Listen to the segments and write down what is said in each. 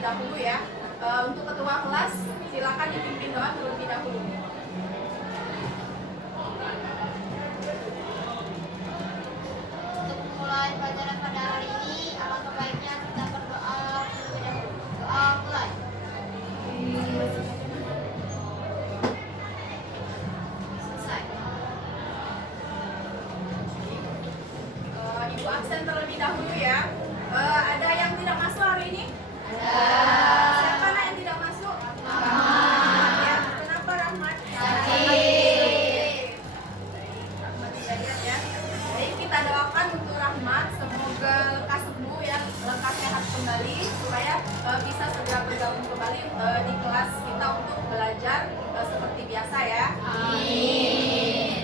terlebih dahulu ya. Untuk ketua kelas silakan dipimpin doa terlebih dahulu. Untuk memulai pelajaran pada hari ini, alangkah baiknya kita berdoa terlebih dahulu. Doa mulai. Selesai. Ibu absen terlebih dahulu ya. Ada yang tidak masuk hari ini? Ada. Siapa nak yang tidak masuk? Ya, kenapa Rahmat? Sakit. Rahmat tidak lihat ya. Baik, kita doakan untuk Rahmat, semoga lekas sembuh ya, lekas sehat kembali supaya bisa segera bergabung kembali di kelas kita untuk belajar seperti biasa ya. Amin.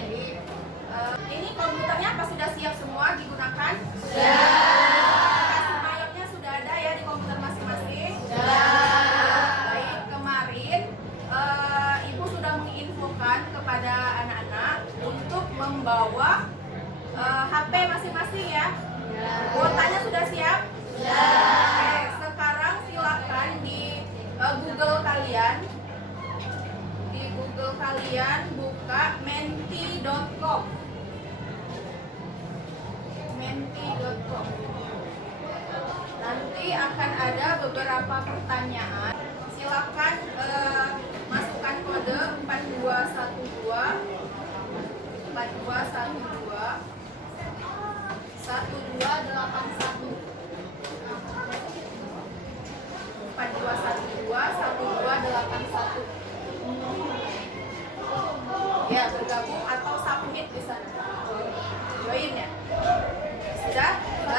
Ini komputernya apa sudah siap semua digunakan? Sudah. Aplikasi Mayotnya sudah ada ya di komputer masing-masing? Sudah. Baik, kemarin Ibu sudah menginfokan kepada anak-anak untuk membawa HP masing-masing ya. Kuotanya sudah siap? Sudah. Oke, sekarang silakan di Google kalian. Di Google kalian buka menti.com. Menti.com. Nanti akan ada beberapa pertanyaan. Silakan masukkan kode 4212 4212 1281 1281. Ya, bergabung atau submit di sana. Join ya. Sudah?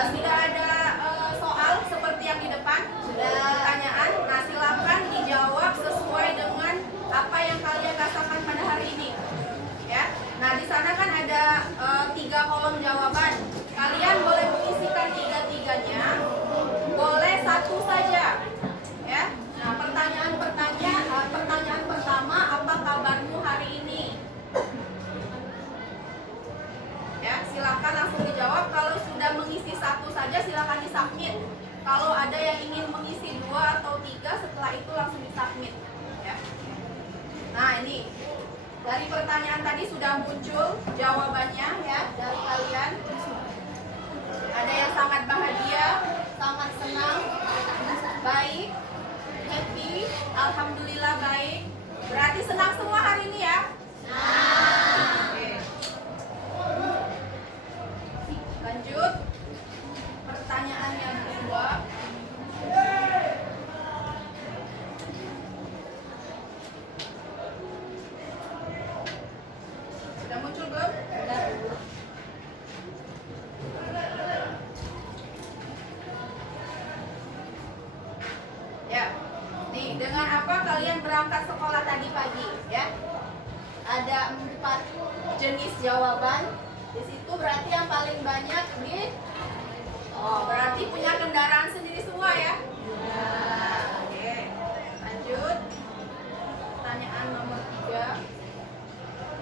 Sudah ada soal seperti yang di depan? Sudah. Pertanyaan? Nah, silakan dijawab sesuai dengan apa yang kalian rasakan pada hari ini. Ya. Nah, di sana kan ada 3 kolom jawaban. Kalian boleh mengisikan 3-tiganya. Boleh 1 saja. Ya. Nah, pertanyaan pertama, apa kabarmu hari ini? Ya, silakan langsung dijawab. Kalau sudah mengisi 1 saja silakan disubmit. Kalau ada yang ingin mengisi 2 atau 3, setelah itu langsung disubmit. Ya. Nah, ini dari pertanyaan tadi sudah muncul jawabannya ya dari kalian. Ada yang sangat bahagia, sangat senang, baik, happy, alhamdulillah baik. Berarti senang semua hari ini ya? Oke. Lanjut. Pertanyaan yang kedua. Sudah muncul belum? Ya. Nih, dengan apa kalian berangkat sekolah tadi pagi, ya? Ada 4 jenis jawaban. Di situ berarti yang paling banyak di berarti punya kendaraan sendiri semua ya? Oke. Lanjut. Pertanyaan nomor 3.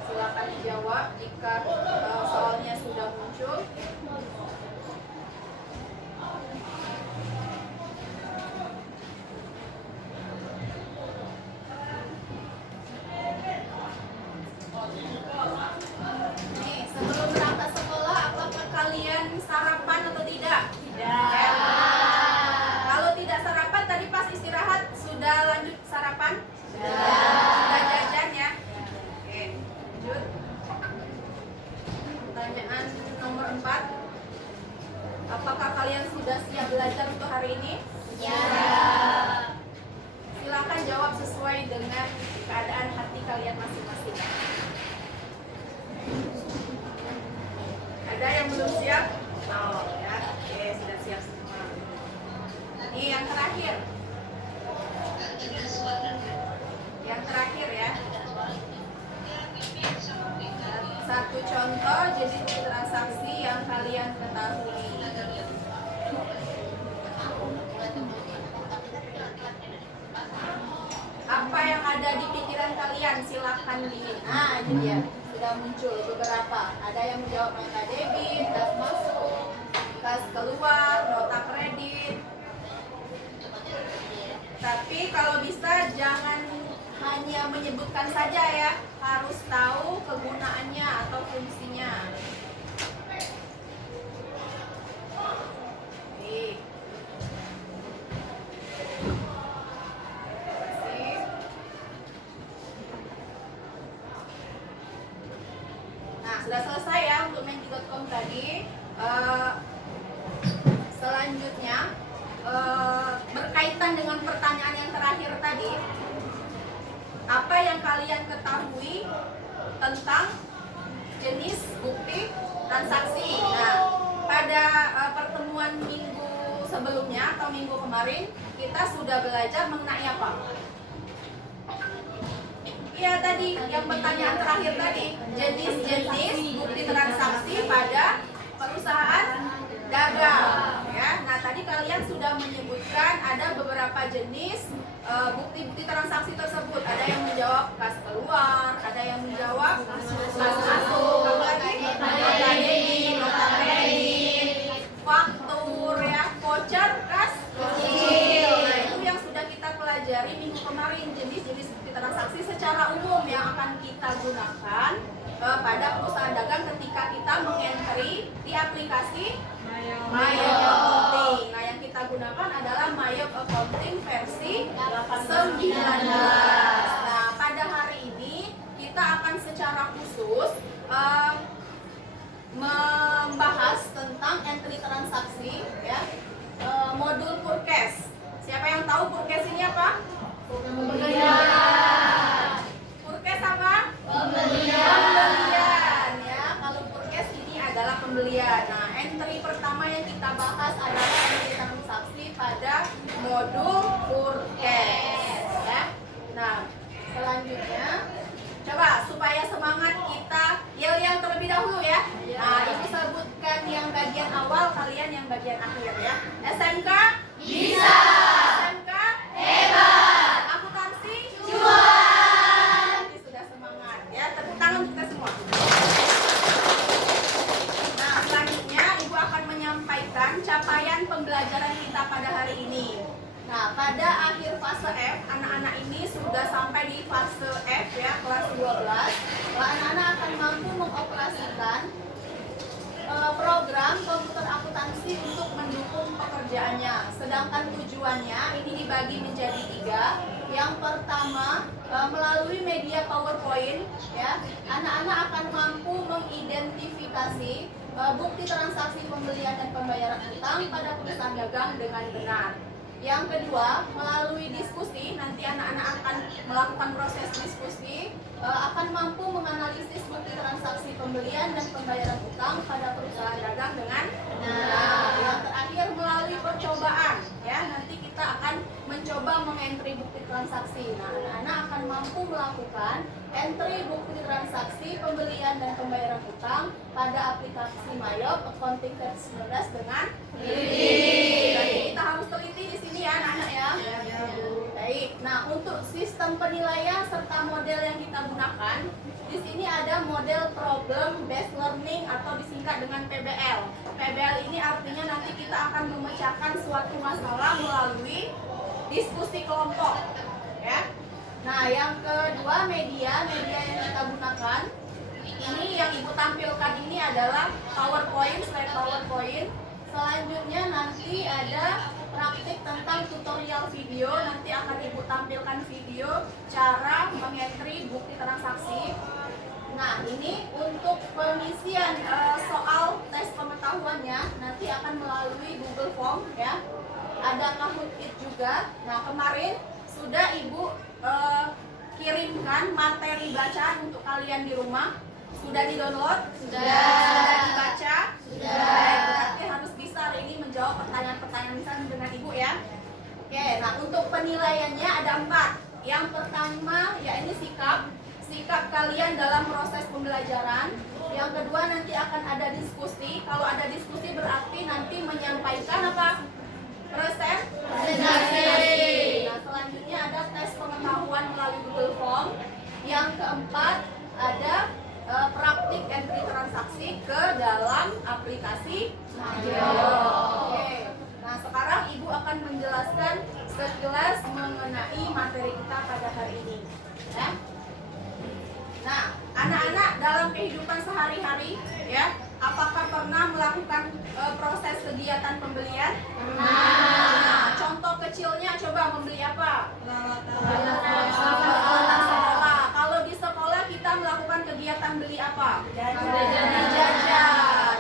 Silakan dijawab jika soalnya sudah muncul. Nih, sebelum berangkat sekolah, apakah kalian sarapan atau tidak? Tidak. Ya. Kalau tidak sarapan, tadi pas istirahat sudah lanjut sarapan? Sudah jajan ya? Oke, lanjut. Pertanyaan nomor 4. Apakah kalian sudah siap belajar untuk hari ini? Ya. Silakan jawab sesuai dengan keadaan hati kalian masing-masing. Ada yang belum siap? Oh, ya. Oke, sudah siap semua. Ini yang terakhir. Yang terakhir ya. Satu contoh jenis transaksi yang kalian ketahui. Apa yang ada di pikiran kalian? Silakan di. Nah, ini dia. Sudah muncul beberapa. Ada yang menjawab nota debit, kas masuk, kas keluar, nota kredit. Tapi kalau bisa jangan hanya menyebutkan saja ya, harus tahu kegunaannya atau fungsinya. Baik. Nah, sudah selesai ya untuk menji.com tadi. Selanjutnya berkaitan dengan pertanyaan yang terakhir tadi, apa yang kalian ketahui tentang jenis bukti transaksi? Nah, pada pertemuan minggu sebelumnya atau minggu kemarin kita sudah belajar mengenai apa? Ya tadi, yang pertanyaan terakhir tadi, jenis-jenis bukti transaksi pada perusahaan dagang. Ya, nah tadi kalian sudah menyebutkan ada beberapa jenis bukti-bukti transaksi tersebut. Ada yang menjawab kas keluar, ada yang menjawab kas masuk, apa lagi? Nota debit, nota kredit, faktur, ya, voucher, kas kecil. Nah itu yang sudah kita pelajari minggu kemarin, jenis-jenis bukti transaksi secara umum yang akan kita gunakan pada perusahaan dagang ketika kita mengentry di aplikasi Mayop Accounting. Nah yang kita gunakan adalah Mayop Accounting versi 19. Nah pada hari ini kita akan secara khusus membahas tentang entry transaksi, ya, modul Purkes. Siapa yang tahu Purkes ini apa? Pembelian. Purkes apa? Pembelian, ya. Kalau Purkes ini adalah pembelian. Nah, entry pertama yang kita bahas adalah entry transaksi pada modul Purkes, ya. Nah, selanjutnya coba supaya semangat kita yel-yel terlebih dahulu ya. Nah, ibu sebutkan yang bagian awal, kalian yang bagian akhir ya. SMK bisa. SMK hebat. Akuntansi cuan. Jadi sudah semangat ya. Tepuk tangan kita semua. Nah, selanjutnya ibu akan menyampaikan capaian pembelajaran kita pada hari ini. Nah, pada akhir fase F, anak-anak ini sudah sampai di fase F ya, kelas 12. Anak-anak akan mampu mengoperasikan program komputer akuntansi untuk mendukung pekerjaannya. Sedangkan tujuannya ini dibagi menjadi 3. Yang pertama, melalui media PowerPoint ya, anak-anak akan mampu mengidentifikasi bukti transaksi pembelian dan pembayaran utang pada perusahaan dagang dengan benar. Yang kedua, melalui diskusi, nanti anak-anak akan melakukan proses diskusi, akan mampu menganalisis bukti transaksi pembelian dan pembayaran utang pada perusahaan dagang dengan benar. Yang terakhir, melalui percobaan, ya, nanti kita akan mencoba mengentry bukti transaksi. Nah, anak-anak akan mampu melakukan entry bukti transaksi pembelian dan pembayaran utang pada aplikasi Mayop Accounting versi 19 dengan teliti. Jadi kita harus teliti di sini ya anak-anak ya. Baik. Nah, untuk sistem penilaian serta model yang kita gunakan, di sini ada model problem based learning atau disingkat dengan PBL. PBL ini artinya nanti kita akan memecahkan suatu masalah melalui diskusi kelompok, ya. Nah, yang kedua media yang kita gunakan ini yang ibu tampilkan ini adalah PowerPoint, slide PowerPoint. Selanjutnya nanti ada praktik tentang tutorial video, nanti akan ibu tampilkan video cara mengentry bukti transaksi. Nah, ini untuk pengisian soal tes pengetahuannya nanti akan melalui Google Form ya. Ada Kahoot It juga. Nah, kemarin sudah ibu kirimkan materi bacaan untuk kalian di rumah. Sudah di-download? Sudah dibaca? Sudah. Baik, berarti harus bisa hari ini menjawab pertanyaan-pertanyaan misalnya dengan ibu ya. Oke, nah untuk penilaiannya ada 4. Yang pertama ya ini sikap kalian dalam proses pembelajaran. Yang kedua nanti akan ada diskusi. Kalau ada diskusi berarti nanti menyampaikan apa? Presentasi. Nah, selanjutnya ada tes pengetahuan melalui Google Form. Yang keempat ada praktik entry transaksi ke dalam aplikasi Mayop. Oke. Nah, sekarang ibu akan menjelaskan sekilas mengenai dari materi kita pada hari ini. Ya. Nah, anak-anak dalam kehidupan sehari-hari, ya, apakah pernah melakukan proses kegiatan pembelian? Nah, contoh kecilnya coba membeli apa? Peralatan sekolah. Kalau di sekolah kita melakukan kegiatan beli apa? Jajan.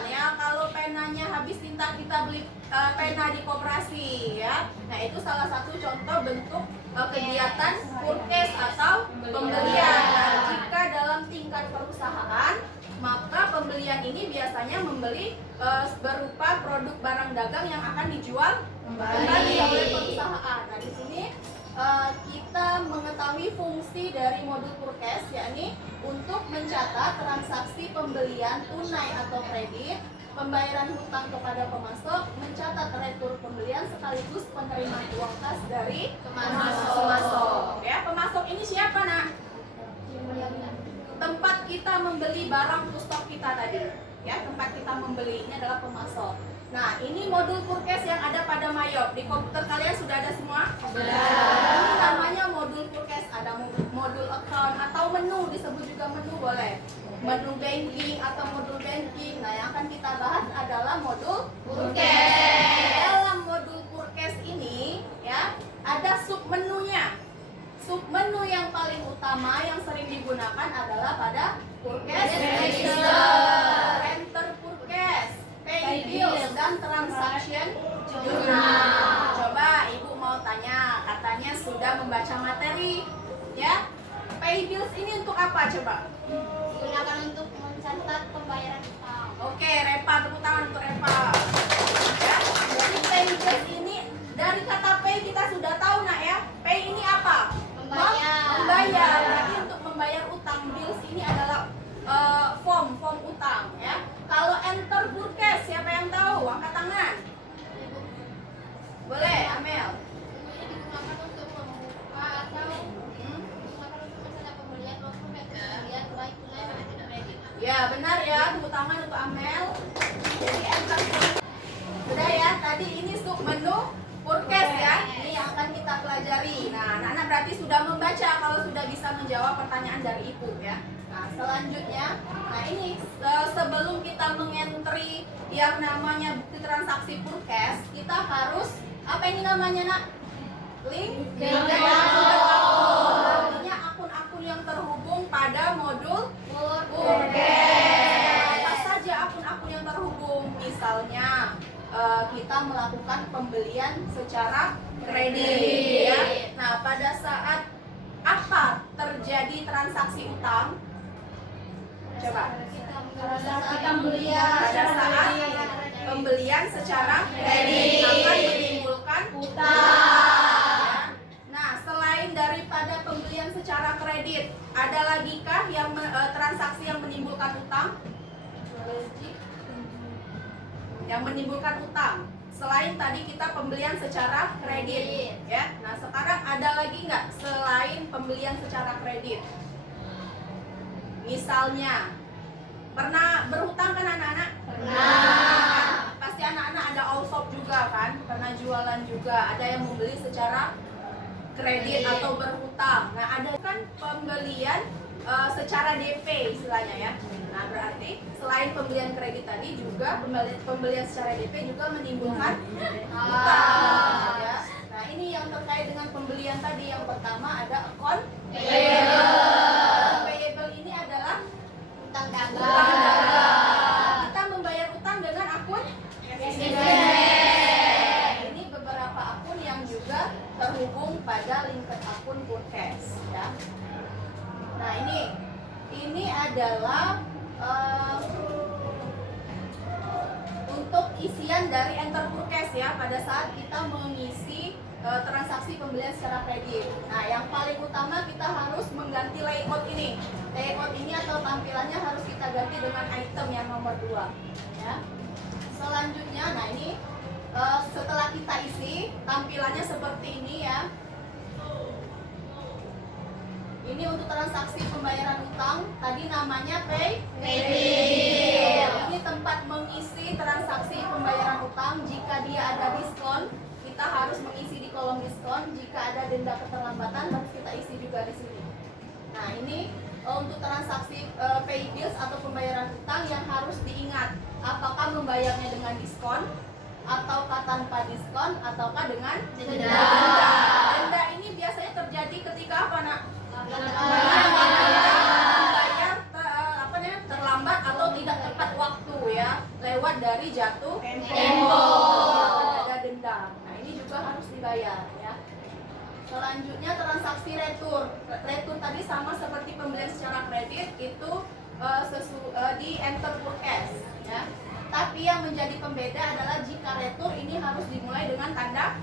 Ya, kalau penanya habis tinta kita beli pena di koperasi, ya. Nah, itu salah satu contoh bentuk kegiatan purkes atau pembelian. Nah, jika dalam tingkat perusahaan, maka pembelian ini biasanya membeli berupa produk barang dagang yang akan dijual kembali oleh perusahaan. Nah, di sini kita mengetahui fungsi dari modul purkes, yakni untuk mencatat transaksi pembelian tunai atau kredit, pembayaran hutang kepada pemasok, mencatat retur pembelian sekaligus penerimaan uang kas dari pemasok. Ya, pemasok ini siapa, Nak? Tempat kita membeli barang to stok kita tadi. Ya, tempat kita membeli ini adalah pemasok. Nah, ini modul purkes yang ada pada Mayop. Di komputer kalian sudah ada semua? Sudah. Ini namanya modul purkes. Ada modul account atau menu, disebut juga menu boleh. Menu banking atau modul banking. Nah, yang akan kita bahas adalah modul purkes. Dalam modul purkes ini, ya, ada sub menunya. Sub menu yang paling utama yang sering digunakan adalah pada purkes register, enter purkes, pay bills, dan transaction journal. Coba ibu mau tanya, katanya sudah membaca materi, ya. Pay bills ini untuk apa coba? Digunakan untuk mencatat pembayaran utang. Oke, Repa, tepuk tangan untuk Repa. Ya, jadi pay bills ini dari kata pay kita sudah tahu, Nak, ya. Pay ini apa? Membayar. Berarti untuk membayar utang, bills ini adalah form utang, ya. Kalau enter purkes, siapa yang tahu? Angkat tangan. Boleh, Amel. Ini digunakan untuk membuka atau digunakan untuk mencatat pembelian maupun pembelian baik tunai maupun kredit. Ya, benar ya. Tepuk tangan untuk Amel. Jadi enter purkes. Sudah ya, tadi ini sub menu purkes ya. Ini yang akan kita pelajari. Nah, anak-anak berarti sudah membaca kalau sudah bisa menjawab pertanyaan dari ibu ya. Nah, selanjutnya, nah ini sebelum kita mengentry yang namanya bukti transaksi purkes, kita harus apa ini namanya, Nak? Link akun. Artinya akun-akun yang terhubung pada modul purkes. Apa saja akun-akun yang terhubung? Misalnya kita melakukan pembelian secara kredit, ya. Nah, pada saat apa terjadi transaksi utang? Coba. Pada saat pembelian secara kredit akan menimbulkan utang. Nah, selain daripada pembelian secara kredit, ada lagi kah yang transaksi yang menimbulkan utang? Yang menimbulkan utang selain tadi kita pembelian secara kredit, ya. Nah, sekarang ada lagi nggak selain pembelian secara kredit? Misalnya pernah berhutang kan anak-anak? Pernah. Pasti anak-anak ada all shop juga kan, pernah jualan juga, ada yang membeli secara kredit atau berhutang. Nah, ada kan pembelian secara DP istilahnya ya. Nah, berarti selain pembelian kredit tadi juga pembelian secara DP juga menimbulkan utang ya. Nah, ini yang terkait dengan pembelian tadi. Yang pertama ada account payable. Payable ini adalah Utang utang dagang. dagang. Kita membayar utang dengan akun ini beberapa akun yang juga terhubung pada lingkar akun purkes ya. Nah, ini adalah untuk isian dari enter purkes ya pada saat kita mengisi transaksi pembelian secara kredit. Nah, yang paling utama kita harus mengganti layout ini. Layout ini atau tampilannya harus kita ganti dengan item yang nomor 2 ya. Selanjutnya, nah ini setelah kita isi tampilannya seperti ini ya. Ini untuk transaksi pembayaran utang, tadi namanya pay bill. Ini tempat mengisi transaksi pembayaran utang. Jika dia ada diskon, kita harus mengisi di kolom diskon. Jika ada denda keterlambatan harus kita isi juga di sini. Nah, ini untuk transaksi pay bills atau pembayaran utang yang harus diingat, apakah membayarnya dengan diskon ataukah tanpa diskon ataukah dengan denda. Denda ini biasanya terjadi ketika apa, Nak? Membayar terlambat atau tidak tepat waktu ya, lewat dari jatuh tempo. Ada denda. Nah, ini juga harus dibayar ya. Selanjutnya transaksi retur. Retur tadi sama seperti pembelian secara kredit, itu di enter purchase ya. Tapi yang menjadi pembeda adalah jika retur ini harus dimulai dengan tanda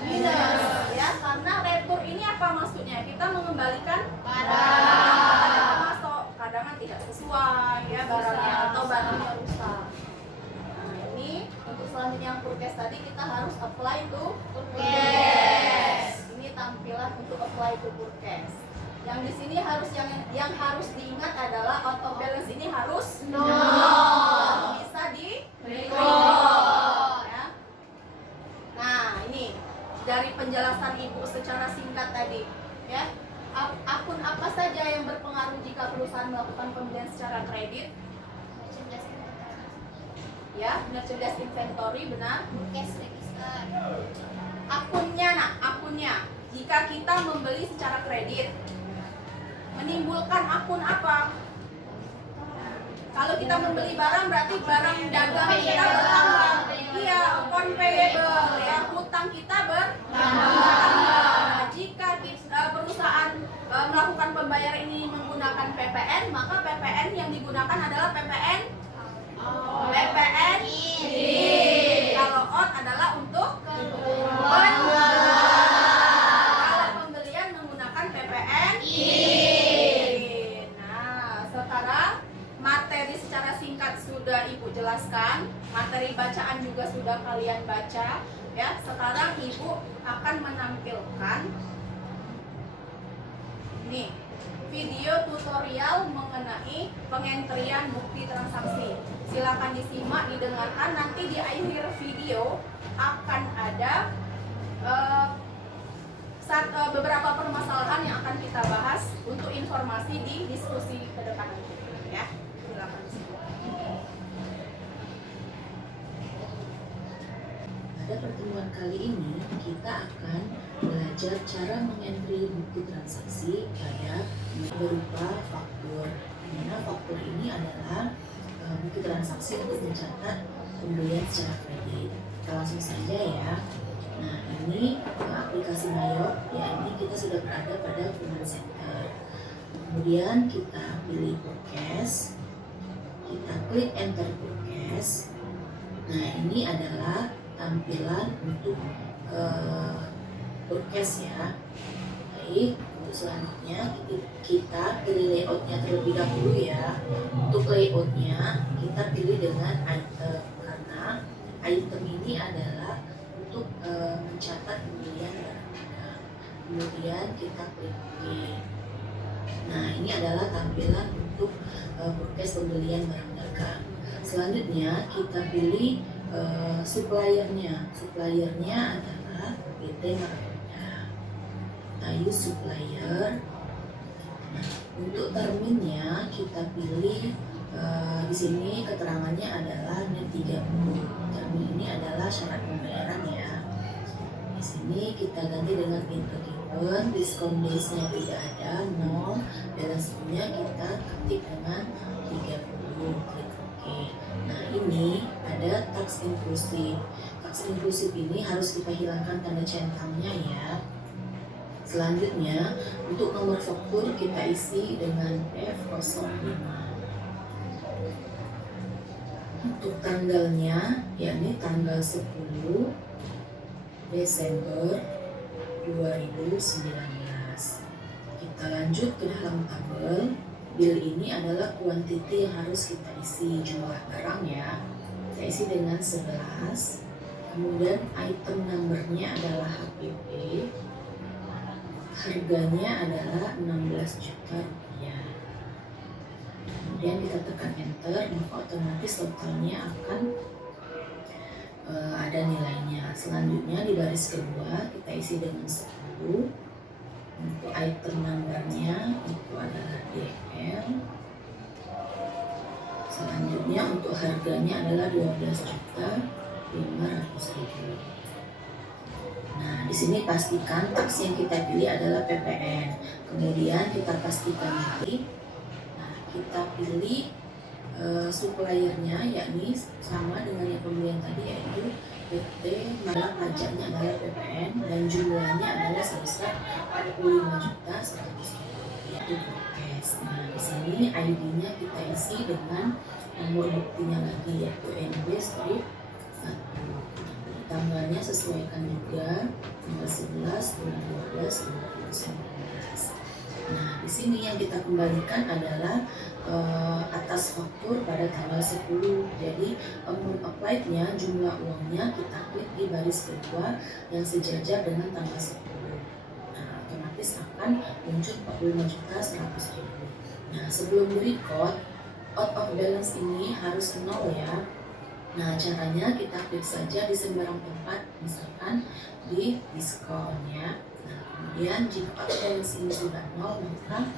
minus ya, karena retur ini apa maksudnya? Kita mengembalikan barang masuk, kadang tidak sesuai ya barangnya atau barangnya rusak. Nah, ini untuk selanjutnya yang purchase tadi kita harus apply to purchase. Ini tampilan untuk apply to purchase. Yang di sini harus yang harus diingat adalah out of balance ini harus nol. Bisa di record ya. Nah, ini dari penjelasan Ibu secara singkat tadi ya. Akun apa saja yang berpengaruh jika perusahaan melakukan pembelian secara kredit? Ya, merchandise inventory, benar. Cash register. Akunnya, Nak, akunnya. Jika kita membeli secara kredit, menimbulkan akun apa? Kalau kita membeli barang berarti barang dagang kita bertambah. Iya, account payable ya, hutang kita bertambah. Nah, jika perusahaan melakukan pembayaran ini menggunakan PPN, maka PPN yang digunakan adalah PPN in. Kalau out adalah untuk kalau pembelian menggunakan PPN in. Nah, sekarang materi secara singkat sudah Ibu jelaskan, materi bacaan juga sudah kalian baca ya. Sekarang Ibu akan menampilkan nih video tutorial mengenai pengentrian bukti transaksi. Silakan disimak, didengarkan. Nanti di akhir video akan ada beberapa permasalahan yang akan kita bahas untuk informasi di diskusi ke depan nanti ya. Silakan disimak. Pada pertemuan kali ini kita akan belajar cara mengentri bukti transaksi pada berupa faktur. Dimana faktur ini adalah bukti transaksi untuk mencatat pembelian secara kredit. Kita langsung saja ya. Nah, ini aplikasi Mayop, ya ini kita sudah berada pada Command Center. Kemudian kita pilih purchase, kita klik enter purchase. Nah, ini adalah tampilan untuk purchase ya. Baik, untuk selanjutnya kita pilih layoutnya terlebih dahulu ya. Untuk layoutnya kita pilih dengan item, karena item ini adalah untuk mencatat pembelian barang. Kemudian kita klik OK. Nah, ini adalah tampilan untuk purchase pembelian barang dagang. Selanjutnya kita pilih suppliernya. Suppliernya adalah PT Margonda. Kita use supplier. Nah, untuk terminnya kita pilih di sini keterangannya adalah net 30. Termin ini adalah syarat pembayaran ya. Di sini kita ganti dengan given, diskon days-nya tidak ada, 0, balance-nya kita ketik dengan 30, klik OK. Nah, ini ada tax inclusive. Tax inclusive ini harus kita hilangkan tanda centangnya ya. Selanjutnya, untuk nomor faktur kita isi dengan F05. Untuk tanggalnya, yakni tanggal 10 Desember 2019. Kita lanjut ke dalam tabel. Bill ini adalah kuantiti yang harus kita isi, jumlah barang ya. Kita isi dengan 11. Kemudian item numbernya adalah HPP. Harganya adalah 16 juta rupiah. Kemudian kita tekan enter, maka otomatis totalnya akan ada nilainya. Selanjutnya di baris kedua kita isi dengan 10. Untuk item numbernya itu adalah DL. Selanjutnya untuk harganya adalah 12.500.000. Nah, di sini pastikan tax yang kita pilih adalah PPN. Kemudian kita pastikan lagi. Nah, kita pilih suppliernya, yakni sama dengan yang pembelian tadi, yaitu PT, maka pajaknya adalah PPN dan jumlahnya adalah sebesar 45.100.000, yaitu cash. Nah, di sini ID-nya kita isi dengan nomor buktinya lagi, yaitu NB strip 1. Tanggalnya sesuaikan juga tanggal 11 bulan 12 2019. Nah, di sini yang kita kembalikan adalah atas faktur pada tanggal 10. Jadi amount applied-nya, jumlah uangnya kita klik di baris kedua yang sejajar dengan tanggal 10. Nah, otomatis akan muncul 45.100.000. Nah, sebelum di-record, out of balance ini harus 0 ya. Nah, caranya kita klik saja di sembarang tempat, misalkan di diskon ya. Nah, kemudian jika out of balance ini sudah 0, maka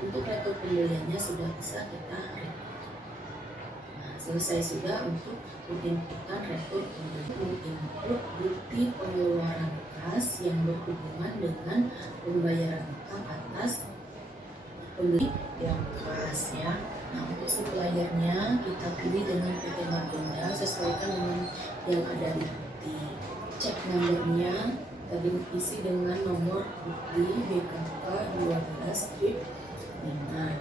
untuk rekod pembeliannya sudah bisa kita record. Nah, selesai sudah untuk menginputkan rekod pembelian. Menginput bukti pengeluaran kas yang berhubungan dengan pembayaran utang atas pembeli yang kas ya. Nah, untuk suppliernya kita pilih dengan PT Margonda, sesuaikan dengan yang ada di bukti. Cek nomornya tadi isi dengan nomor bukti BKK 12/5.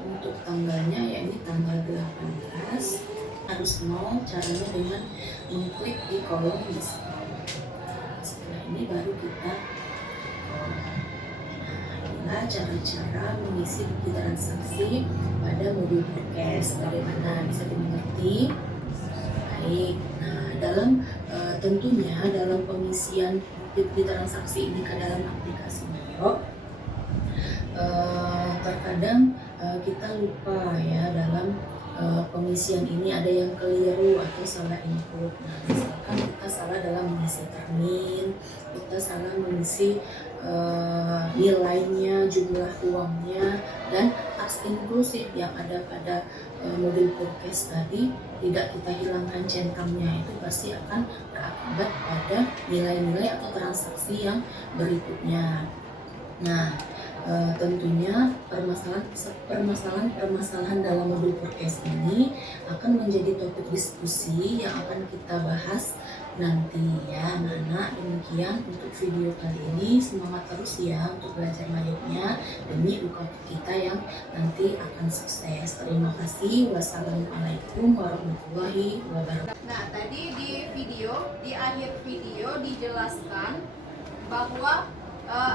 Untuk tanggalnya yakni tanggal 18 harus 0. Caranya dengan mengklik di kolom diskon. Nah, setelah ini baru kita cara-cara mengisi bukti transaksi pada modul Purkes. Bagaimana, bisa dimengerti? Baik. Nah, tentunya dalam pengisian bukti transaksi ini ke dalam aplikasi Neo, terkadang kita lupa ya dalam pengisian ini ada yang keliru atau salah input. Nah, misalkan kita salah dalam mengisi termin, kita salah mengisi nilainya, jumlah uangnya, dan tax inklusif yang ada pada modul Purkes tadi tidak kita hilangkan centangnya, itu pasti akan berakibat pada nilai-nilai atau transaksi yang berikutnya. Nah, tentunya permasalahan dalam modul Purkes ini akan menjadi topik diskusi yang akan kita bahas nanti ya anak-anak. Demikian untuk video kali ini, semangat terus ya untuk belajar layaknya demi UKT kita yang nanti akan sukses. Terima kasih. Wassalamualaikum warahmatullahi wabarakatuh. Nah, tadi di akhir video dijelaskan bahwa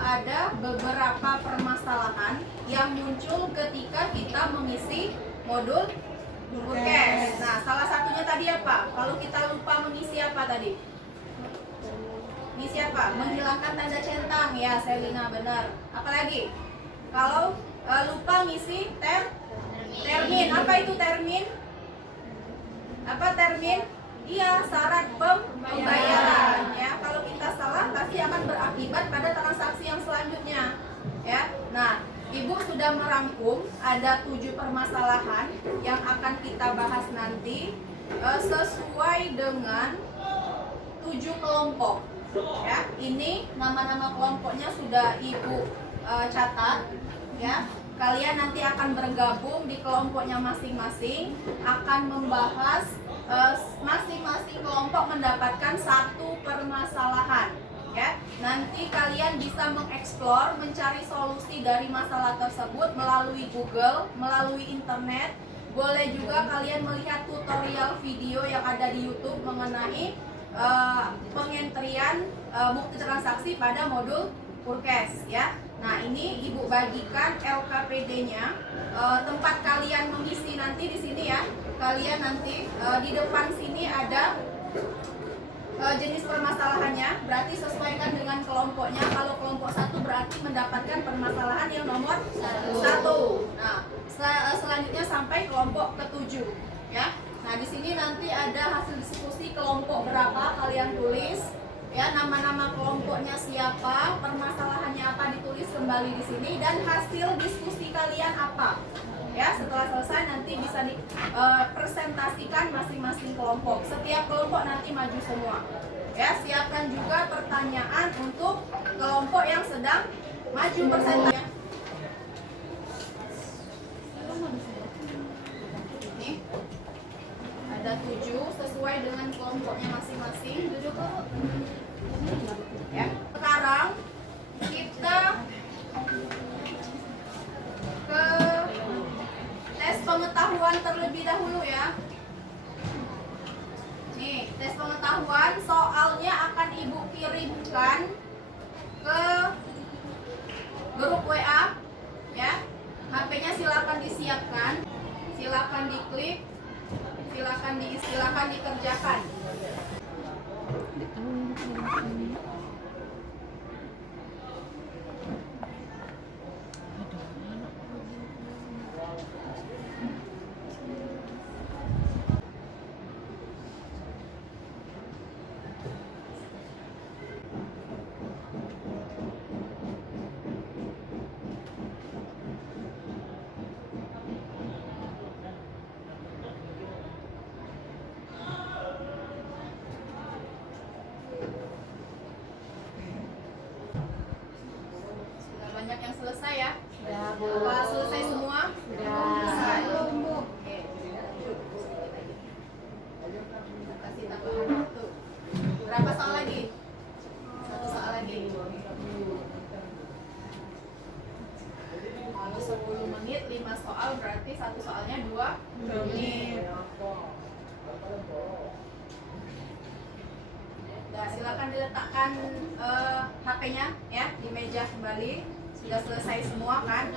ada beberapa permasalahan yang muncul ketika kita mengisi modul Purkes. Nah, salah satunya tadi apa? Kalau kita lupa mengisi apa tadi? Mengisi apa? Menghilangkan tanda centang ya, Selina, benar. Apalagi? Kalau lupa ngisi termin. Apa itu termin? Apa termin? Iya, syarat pembayaran ya. Kalau kita salah pasti akan berakibat pada transaksi yang selanjutnya ya. Nah, Ibu sudah merangkum ada 7 permasalahan yang akan kita bahas nanti sesuai dengan 7 kelompok ya. Ini nama-nama kelompoknya sudah Ibu catat ya. Kalian nanti akan bergabung di kelompoknya masing-masing, akan membahas masing-masing kelompok mendapatkan 1 permasalahan ya. Nanti kalian bisa mengeksplor, mencari solusi dari masalah tersebut melalui Google, melalui internet. Boleh juga kalian melihat tutorial video yang ada di YouTube mengenai pengentrian bukti transaksi pada modul Purkes ya. Nah, ini Ibu bagikan LKPD-nya, tempat kalian mengisi nanti di sini ya. Kalian nanti di depan sini ada jenis permasalahannya, berarti sesuaikan dengan kelompoknya. Kalau kelompok 1 berarti mendapatkan permasalahan yang nomor 1. Nah, selanjutnya sampai kelompok ke-7 ya. Nah, di sini nanti ada hasil diskusi kelompok berapa kalian tulis. Ya, nama-nama kelompoknya siapa, permasalahannya apa ditulis kembali di sini, dan hasil diskusi kalian apa. Ya, setelah selesai nanti bisa dipresentasikan masing-masing kelompok. Setiap kelompok nanti maju semua. Ya, siapkan juga pertanyaan untuk kelompok yang sedang maju presentasi. Ini ada 7 sesuai dengan kelompoknya masing-masing. Duduk dulu. Ya, sekarang kita ke tes pengetahuan terlebih dahulu ya. Nih, tes pengetahuan soalnya akan Ibu kirimkan ke grup WA ya. HP-nya silakan disiapkan, silakan diklik, silakan dikerjakan. Sudah banyak yang selesai ya? Sudah, Bu. Apa selesai semua? Sudah. Selesai. Oke. Kita kasih tambahan waktu. Berapa soal lagi? 1 soal lagi. Kalau 10 menit 5 soal berarti 1 soalnya 2 menit. Nah, silakan diletakkan HP-nya ya di meja kembali. Sudah selesai semua kan?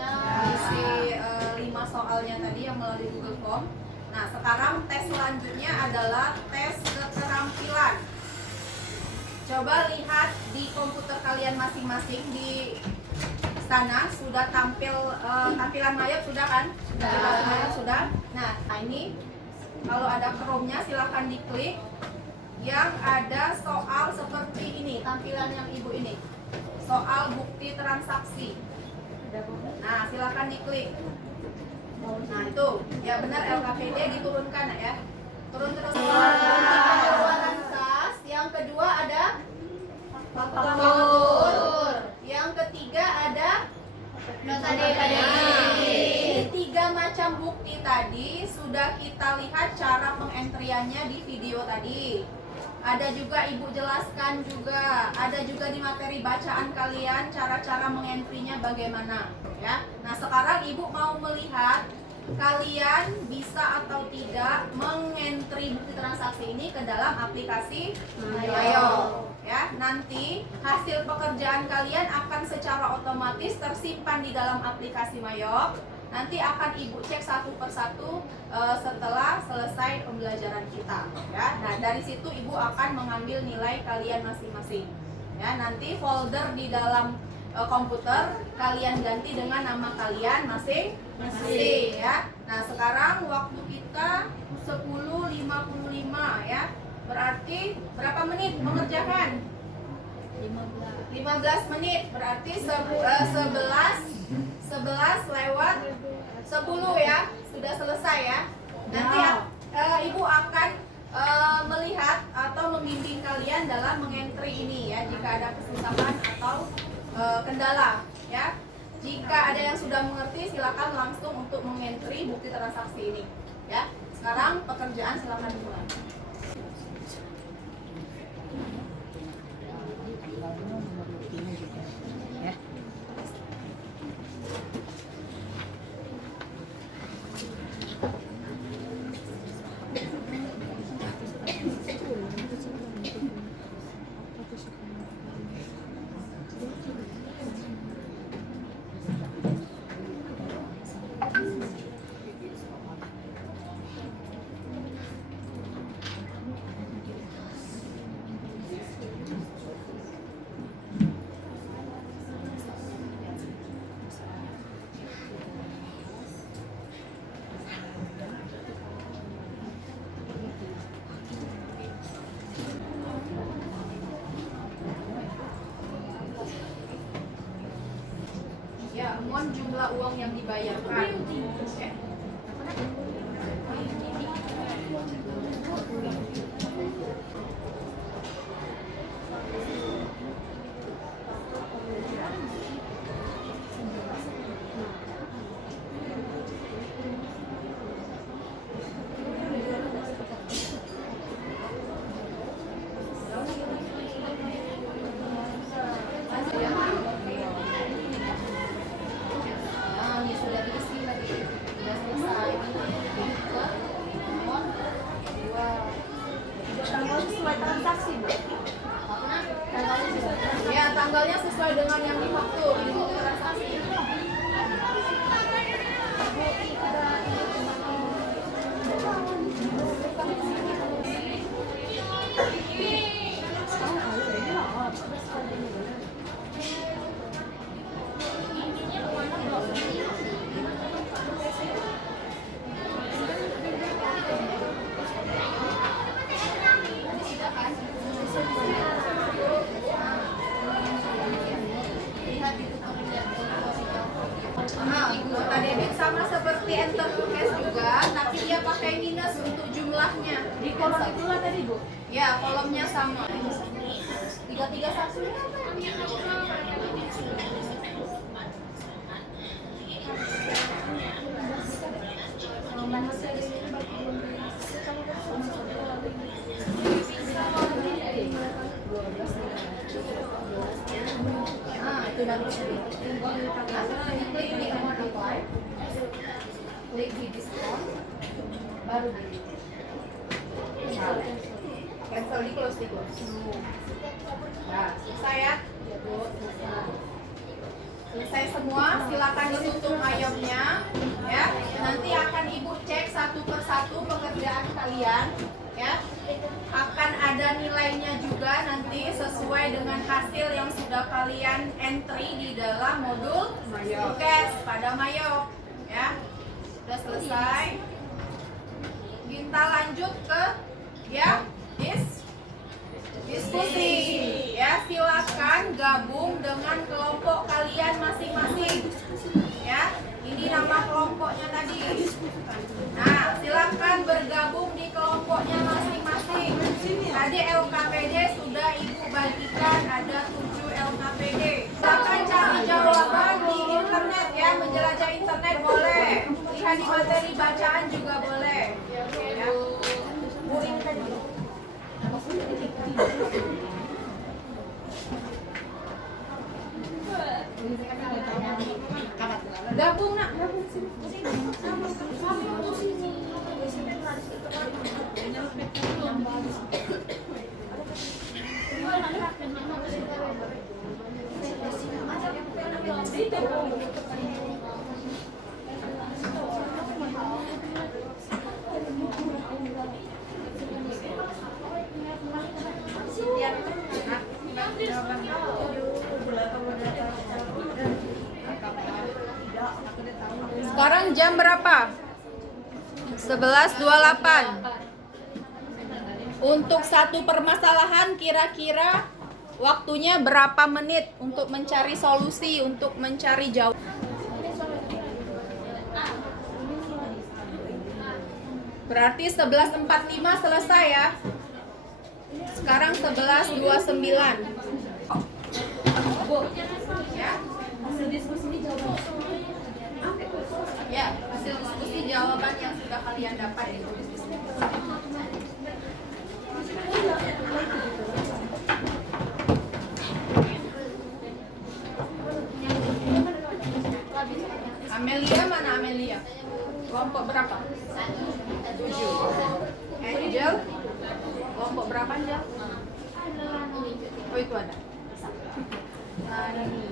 Isi 5 soalnya tadi yang melalui Google Form. Nah, sekarang tes selanjutnya adalah tes keterampilan. Coba lihat di komputer kalian masing-masing di sana sudah tampil tampilan layar sudah kan? Tampilan layar sudah. Nah, ini kalau ada Chrome-nya silahkan diklik yang ada soal seperti ini, tampilan yang Ibu ini. Soal bukti transaksi. Nah, silakan diklik. Nah, itu ya benar LKPD diturunkan ya. Turun terus. Pengeluaran kas. Yang kedua ada faktur. Yang ketiga ada Nota DKDI. Ini 3 macam bukti tadi sudah kita lihat cara pengentriannya di video tadi. Ada juga Ibu jelaskan juga, ada juga di materi bacaan kalian cara-cara mengentrinya bagaimana ya. Nah, sekarang Ibu mau melihat kalian bisa atau tidak mengentri bukti transaksi ini ke dalam aplikasi Mayo ya. Nanti hasil pekerjaan kalian akan secara otomatis tersimpan di dalam aplikasi Mayo. Nanti akan Ibu cek satu persatu setelah selesai pembelajaran kita ya. Nah, dari situ Ibu akan mengambil nilai kalian masing-masing ya. Nanti folder di dalam komputer kalian ganti dengan nama kalian masing-masing ya. Nah, sekarang waktu kita 10.55 ya. Berarti berapa menit mengerjakan? 15 menit. Berarti 11 lewat 10 ya. Sudah selesai ya. Nanti Ibu akan melihat atau membimbing kalian dalam mengentri ini ya. Jika ada kesusahan atau kendala ya. Jika ada yang sudah mengerti silakan langsung untuk mengentri bukti transaksi ini ya. Sekarang pekerjaan silakan dimulai. mohon jumlah uang yang dibayarkan. Oke. Nah, ini sudah diisi tadi. Sudah selesai. Mohon dua. Tanggal sesuai transaksi, Bu. Ya, tanggalnya sesuai dengan yang difaktur di buku transaksi. Nah, kuota debit sama seperti enter to cash juga, tapi dia pakai minus untuk jumlahnya. Di kolom itulah tadi, Bu. Ya, kolomnya sama. 331. Ah, itu nanti. Klik di amount apply. Klik di diskon. Baru di cancel, di close. Nah, selesai ya. Selesai semua, silakan ditutup ayamnya ya. Nanti akan Ibu cek satu persatu pekerjaan kalian ya. Akan ada nilainya juga nanti sesuai dengan hasil yang sudah kalian entry di dalam modul cash pada Mayop ya. Sudah selesai. Kita lanjut ke ya diskusi ya. Silakan gabung dengan kelompok kalian masing-masing ya. Ini nama kelompoknya tadi. Nah, silakan bergabung di kelompoknya masing-masing. Tadi LKPD sudah Ibu bagikan, ada 7 LKPD. Silakan cari jawaban di internet ya, menjelajah internet boleh. Lihat di materi bacaan juga boleh. Ya. Bu, ini tadi. Gabung nak, gabung sini. Sekarang jam berapa? 11.28. Untuk satu permasalahan kira-kira waktunya berapa menit untuk mencari solusi, untuk mencari jawaban? Berarti 11.45 selesai ya. Sekarang 11.29. Bu, ya. Hasil diskusi ini jawabannya. Ya, hasil diskusi jawaban yang sudah kalian dapat itu. Amelia mana Amelia? Kelompok berapa? 7. Angel? Kelompok berapa Angel? Oh itu ada. Nah, ini.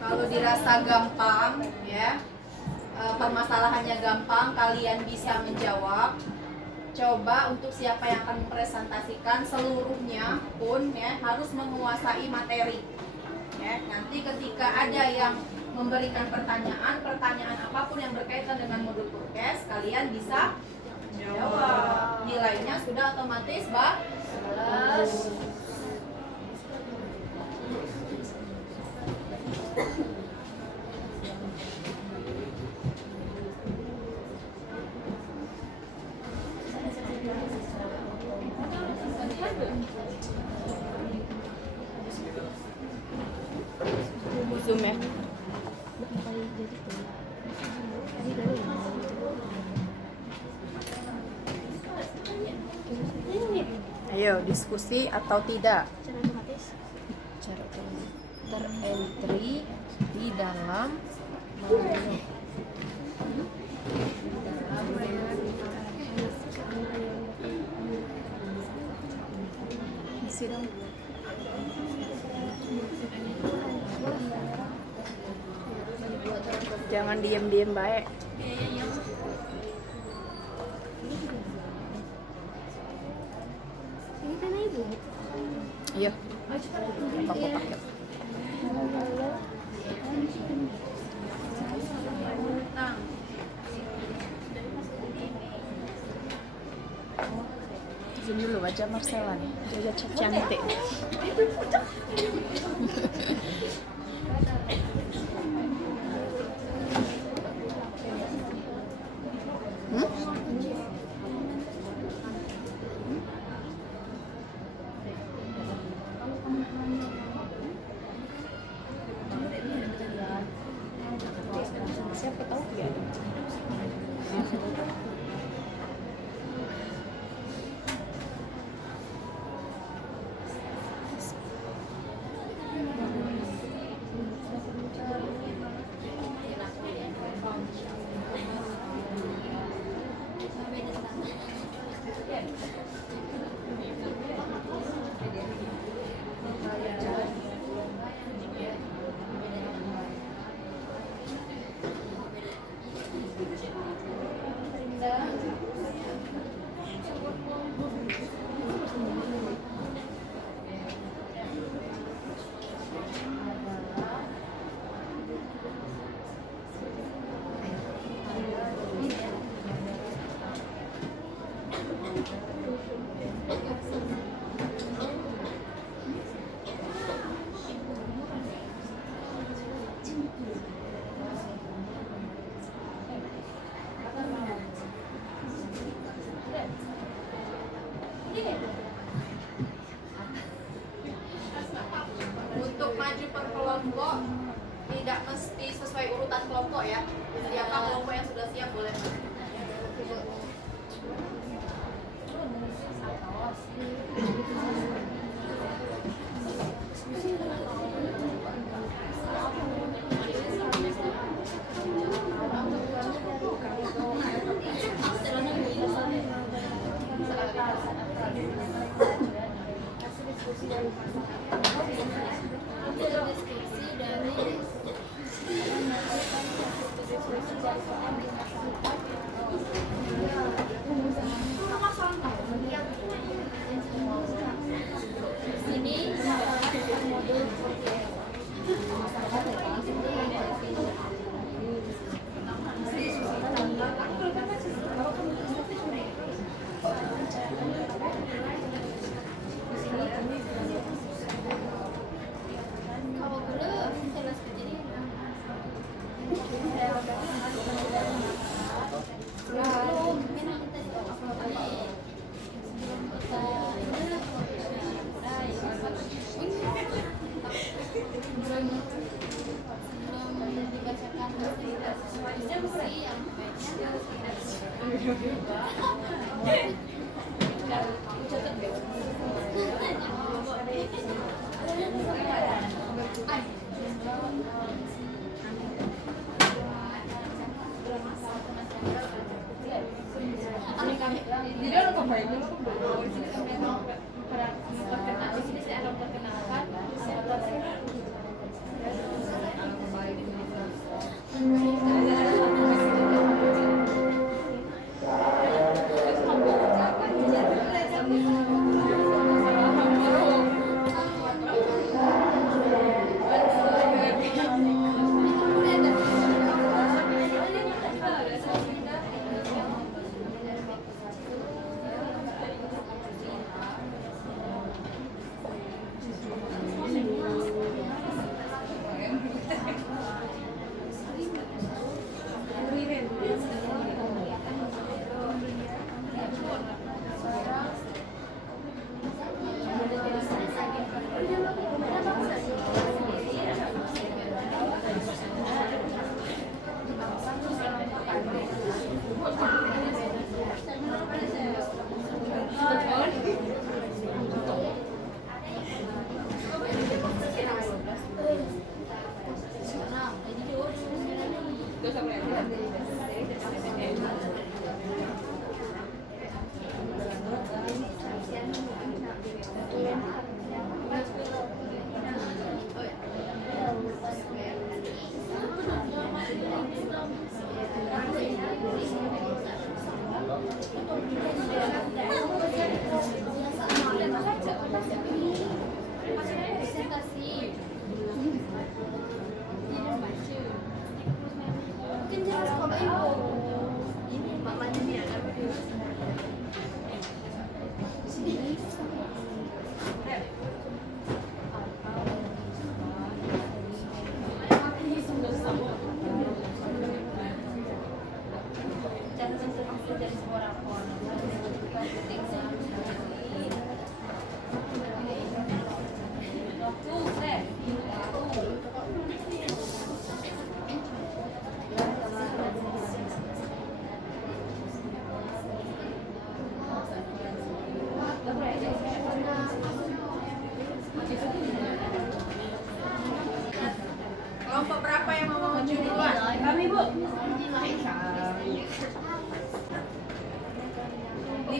Kalau dirasa gampang ya, permasalahannya gampang, kalian bisa menjawab coba untuk siapa yang akan mempresentasikan seluruhnya pun ya harus menguasai materi. Ya, nanti ketika ada yang memberikan pertanyaan apapun yang berkaitan dengan modul Turkes, kalian bisa jawab. Nilainya sudah otomatis bagus. Zoom ya. Ayo, diskusi atau tidak? Cara terentry di dalam isi dong. Jangan diem-diem baik. Ini kan ibu. Iya. Aku pakai. Nah. Zoom dulu wajah Marcella nih. Wajah cantik. Siapa tahu ya? Untuk maju per kelompok tidak mesti sesuai urutan kelompok ya. Siapa kelompok yang sudah siap boleh maju.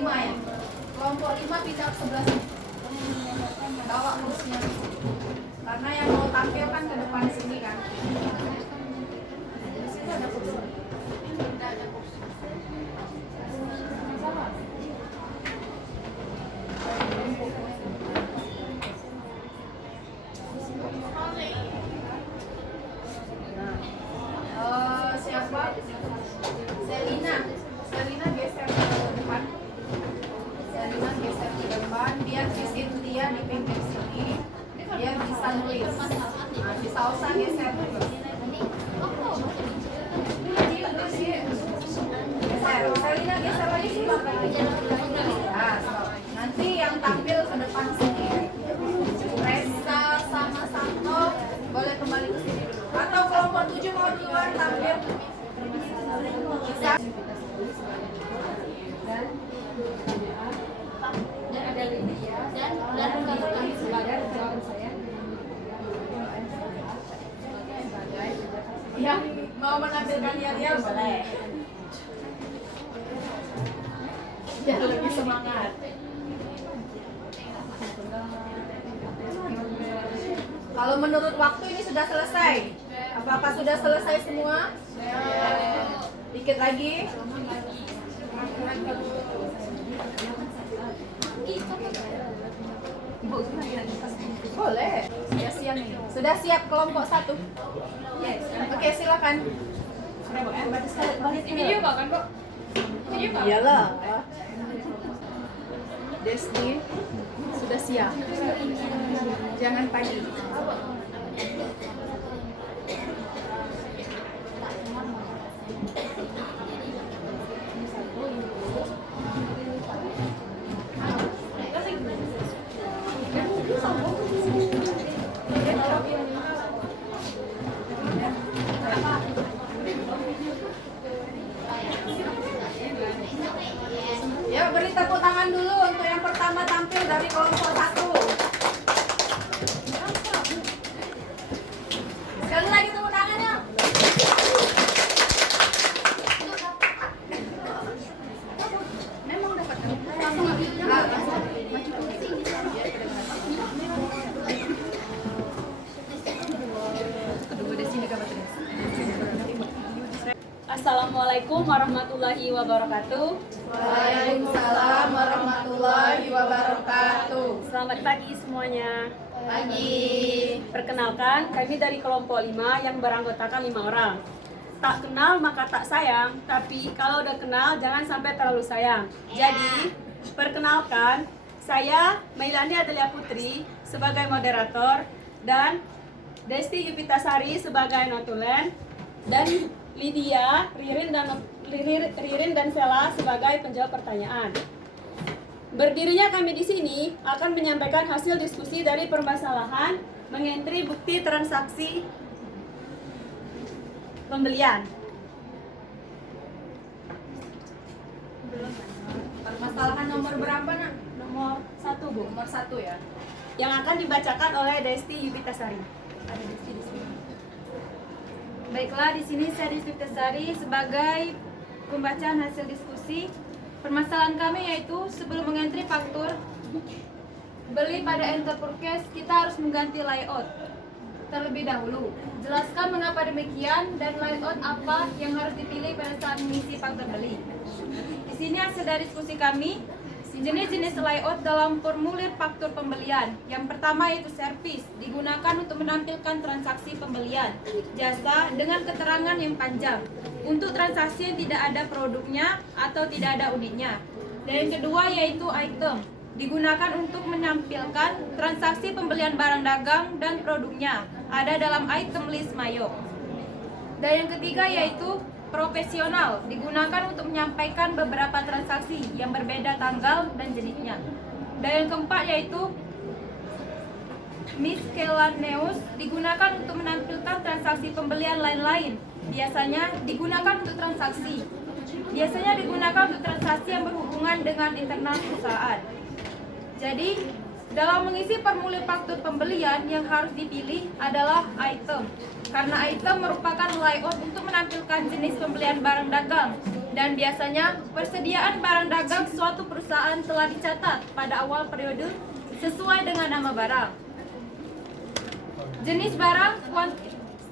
5 ya. Kelompok 5 pindah ke sebelah sini. Bawa kursinya. Karena yang mau tampil kan ke depan sini kan. Di situ ada kursi. Tidak ada kursi. Siapa? Selina. Selina geser ke depan. Selina geser ke depan biar si dia di pinggir sini. Biar bisa nulis. Nah, si Salsa geser. Geser. Selina geser lagi sih. Nah, nanti yang tampil ke depan sini. Reza sama Santo boleh kembali ke sini dulu. Atau kelompok 7 mau duluan tampil. Bisa. Dan ada Lydia dan kami sebagai jawaban saya. Yang mau menampilkan Yariel boleh. Biar lebih semangat. Kalau menurut waktu ini sudah selesai. Apakah sudah selesai semua? Dikit lagi. Boleh. Ya, siang ini. Sudah siap kelompok 1? Yes. Oke, silakan. Ini juga kan, Bu? Ini juga. Iyalah. Desti sudah siap. Jangan pagi. Ya, beri tepuk tangan dulu untuk yang pertama tampil dari kelompok 1. Sekali lagi tepuk tangannya. Memang dapat. Langsung ambil. Maju ke sini. Kedua di sini kabar. Assalamualaikum warahmatullahi wabarakatuh. Waalaikumsalam warahmatullahi wabarakatuh. Selamat pagi semuanya. Pagi. Perkenalkan, kami dari kelompok 5 yang beranggotakan 5 orang. Tak kenal maka tak sayang, tapi kalau udah kenal jangan sampai terlalu sayang. Jadi, perkenalkan, saya Mailani Adelia Putri sebagai moderator dan Desti Yupitasari sebagai notulen dan Lydia, Ririn dan Sela sebagai penjawab pertanyaan. Berdirinya kami di sini akan menyampaikan hasil diskusi dari permasalahan mengentri bukti transaksi pembelian. Permasalahan nomor berapa, Nak? Nomor 1, Bu. Nomor 1 ya. Yang akan dibacakan oleh Desti Yupitasari. Ada Desti di sini. Baiklah, di sini saya Desti Yupitasari sebagai pembacaan hasil diskusi. Permasalahan kami yaitu sebelum mengentri faktur beli pada enter purchase, kita harus mengganti layout terlebih dahulu. Jelaskan mengapa demikian dan layout apa yang harus dipilih pada saat mengisi faktur beli. Di sini hasil dari diskusi kami, jenis-jenis layout dalam formulir faktur pembelian. Yang pertama yaitu servis, digunakan untuk menampilkan transaksi pembelian jasa dengan keterangan yang panjang untuk transaksi yang tidak ada produknya atau tidak ada unitnya. Dan yang kedua yaitu item, digunakan untuk menampilkan transaksi pembelian barang dagang dan produknya ada dalam item list Mayo. Dan yang ketiga yaitu profesional, digunakan untuk menyampaikan beberapa transaksi yang berbeda tanggal dan jenisnya. Dan yang keempat yaitu miscellaneous, digunakan untuk menampilkan transaksi pembelian lain-lain. Biasanya digunakan untuk transaksi yang berhubungan dengan internal perusahaan. Jadi, dalam mengisi formulir faktur pembelian yang harus dipilih adalah item. Karena item merupakan layout untuk menampilkan jenis pembelian barang dagang Dan biasanya persediaan barang dagang suatu perusahaan telah dicatat pada awal periode sesuai dengan nama barang, jenis barang,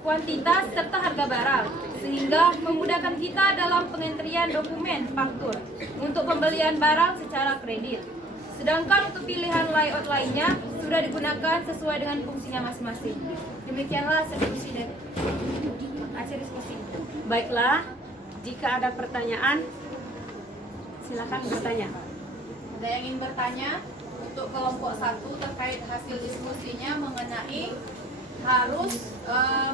kuantitas, serta harga barang, sehingga memudahkan kita dalam pengentrian dokumen faktur untuk pembelian barang secara kredit. Sedangkan untuk pilihan layout lainnya sudah digunakan sesuai dengan fungsinya masing-masing. Demikianlah hasil diskusi. Baiklah, jika ada pertanyaan, silakan bertanya. Ada yang ingin bertanya untuk kelompok 1 terkait hasil diskusinya mengenai harus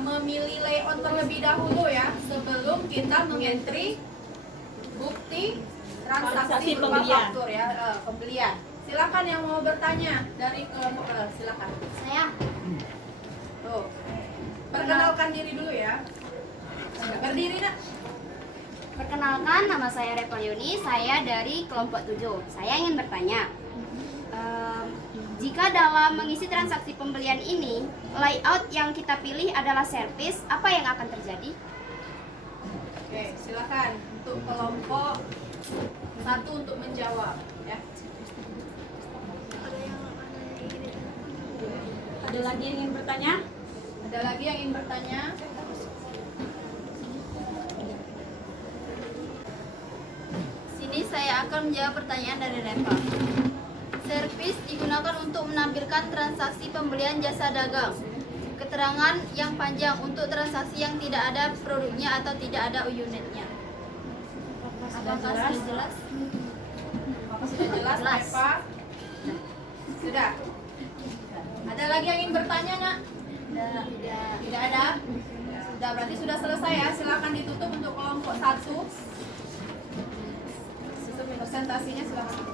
memilih layout terlebih dahulu ya sebelum kita mengentry bukti transaksi berupa pembelian. faktur ya, pembelian. Silakan yang mau bertanya dari kelompok silakan. Saya. Tuh. Perkenalkan diri dulu ya. Berdiri nak. Perkenalkan, nama saya Repa Yuni, saya dari kelompok 7. Saya ingin bertanya, jika dalam mengisi transaksi pembelian ini, layout yang kita pilih adalah servis, apa yang akan terjadi? Oke, silakan untuk kelompok 1 untuk menjawab ya. Ada lagi yang ingin bertanya? Ada lagi yang ingin bertanya? Sini saya akan menjawab pertanyaan dari Reva. Servis digunakan untuk menampilkan transaksi pembelian jasa dagang. Keterangan yang panjang untuk transaksi yang tidak ada produknya atau tidak ada unitnya. Apakah sudah jelas? Sudah jelas, Eva? Sudah. Ada lagi yang ingin bertanya nak? Tidak ada. Sudah, berarti sudah selesai ya. Silakan ditutup untuk kelompok 1. Presentasinya silakan.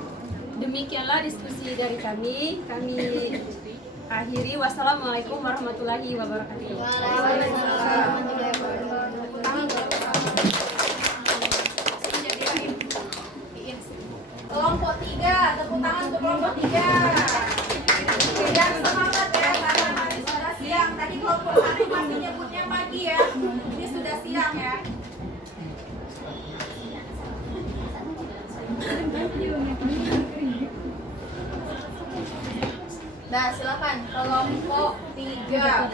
Demikianlah diskusi dari kami. Kami akhiri. Wassalamualaikum warahmatullahi wabarakatuh. Kelompok 3, tepuk tangan untuk kelompok 3. Yang semangat ya, karena hari sudah siang. Tadi kelompok 1 masih nyebutnya pagi ya. Ini sudah siang ya. Nah, silakan kelompok 3.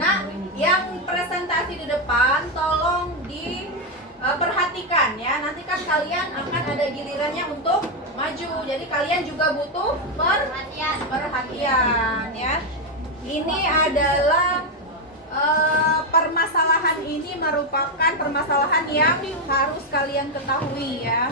Nah, yang presentasi di depan tolong diperhatikan ya. Nanti kan kalian akan ada gilirannya untuk maju. Jadi kalian juga butuh perhatian ya. Ini adalah permasalahan ini merupakan permasalahan yang harus kalian ketahui ya.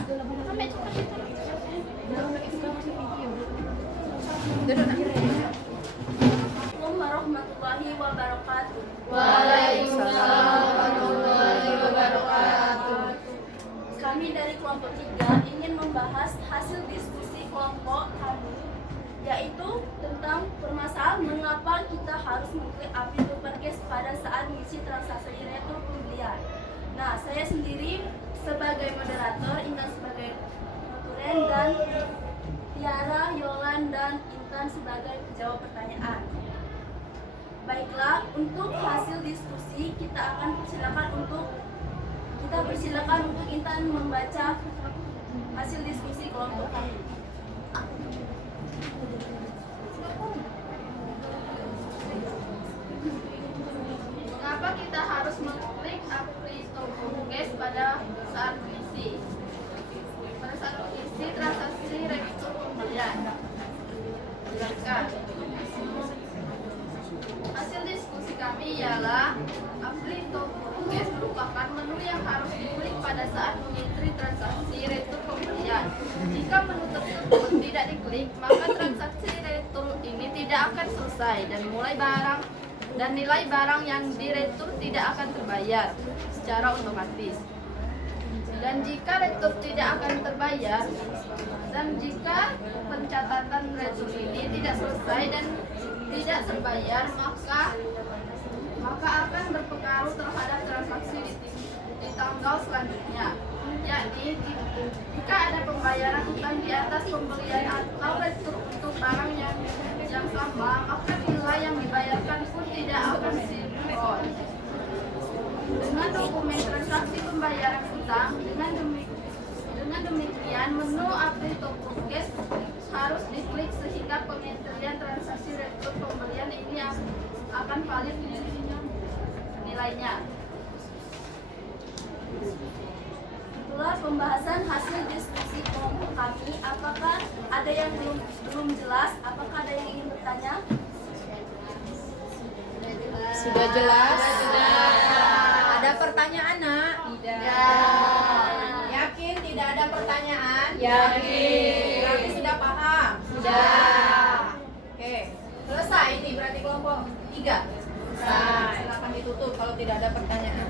Assalamualaikum warahmatullahi wabarakatuh. Waalaikumsalam warahmatullahi wabarakatuh. Kami dari kelompok 3 ingin membahas hasil diskusi kelompok kami, yaitu tentang permasalahan mengapa kita harus mengklik update to purchase pada saat mengisi transaksi retro pembelian. Nah, saya sendiri sebagai moderator, Intan sebagai notulen, dan Tiara, Yolan, dan Intan sebagai penjawab pertanyaan. Baiklah, untuk hasil diskusi kita persilakan untuk Intan membaca hasil diskusi kelompok kami. Mengapa kita harus mengklik update to purchase pada saat mengisi? Pada saat mengisi transaksi rektur pembelian. Jelaskan. Hasil diskusi kami ialah update to purchase merupakan menu yang harus diklik pada saat mengentry transaksi retur pembelian. Jika menu tersebut tidak diklik, maka transaksi retur ini tidak akan selesai dan nilai barang yang diretur tidak akan terbayar secara otomatis. Dan jika retur tidak akan terbayar, dan jika pencatatan retur ini tidak selesai dan tidak terbayar, maka akan berpengaruh terhadap transaksi di tanggal selanjutnya, yakni jika ada pembayaran utang di atas pembelian atau retur untuk barang yang sama, maka nilai yang dibayarkan pun tidak akan sinkron dengan dokumen transaksi pembayaran utang. Dengan Dengan demikian, menu update toko gas harus diklik sehingga pengentrian transaksi retur pembelian ini akan valid nilainya. Setelah pembahasan hasil diskusi kelompok kami, apakah ada yang belum jelas? Apakah ada yang ingin bertanya? Sudah jelas? Ada pertanyaan, Nak? Yakin tidak ada pertanyaan? Yakin. Berarti sudah paham? Sudah. Oke, selesai ini berarti kelompok 3. Silakan ditutup kalau tidak ada pertanyaan.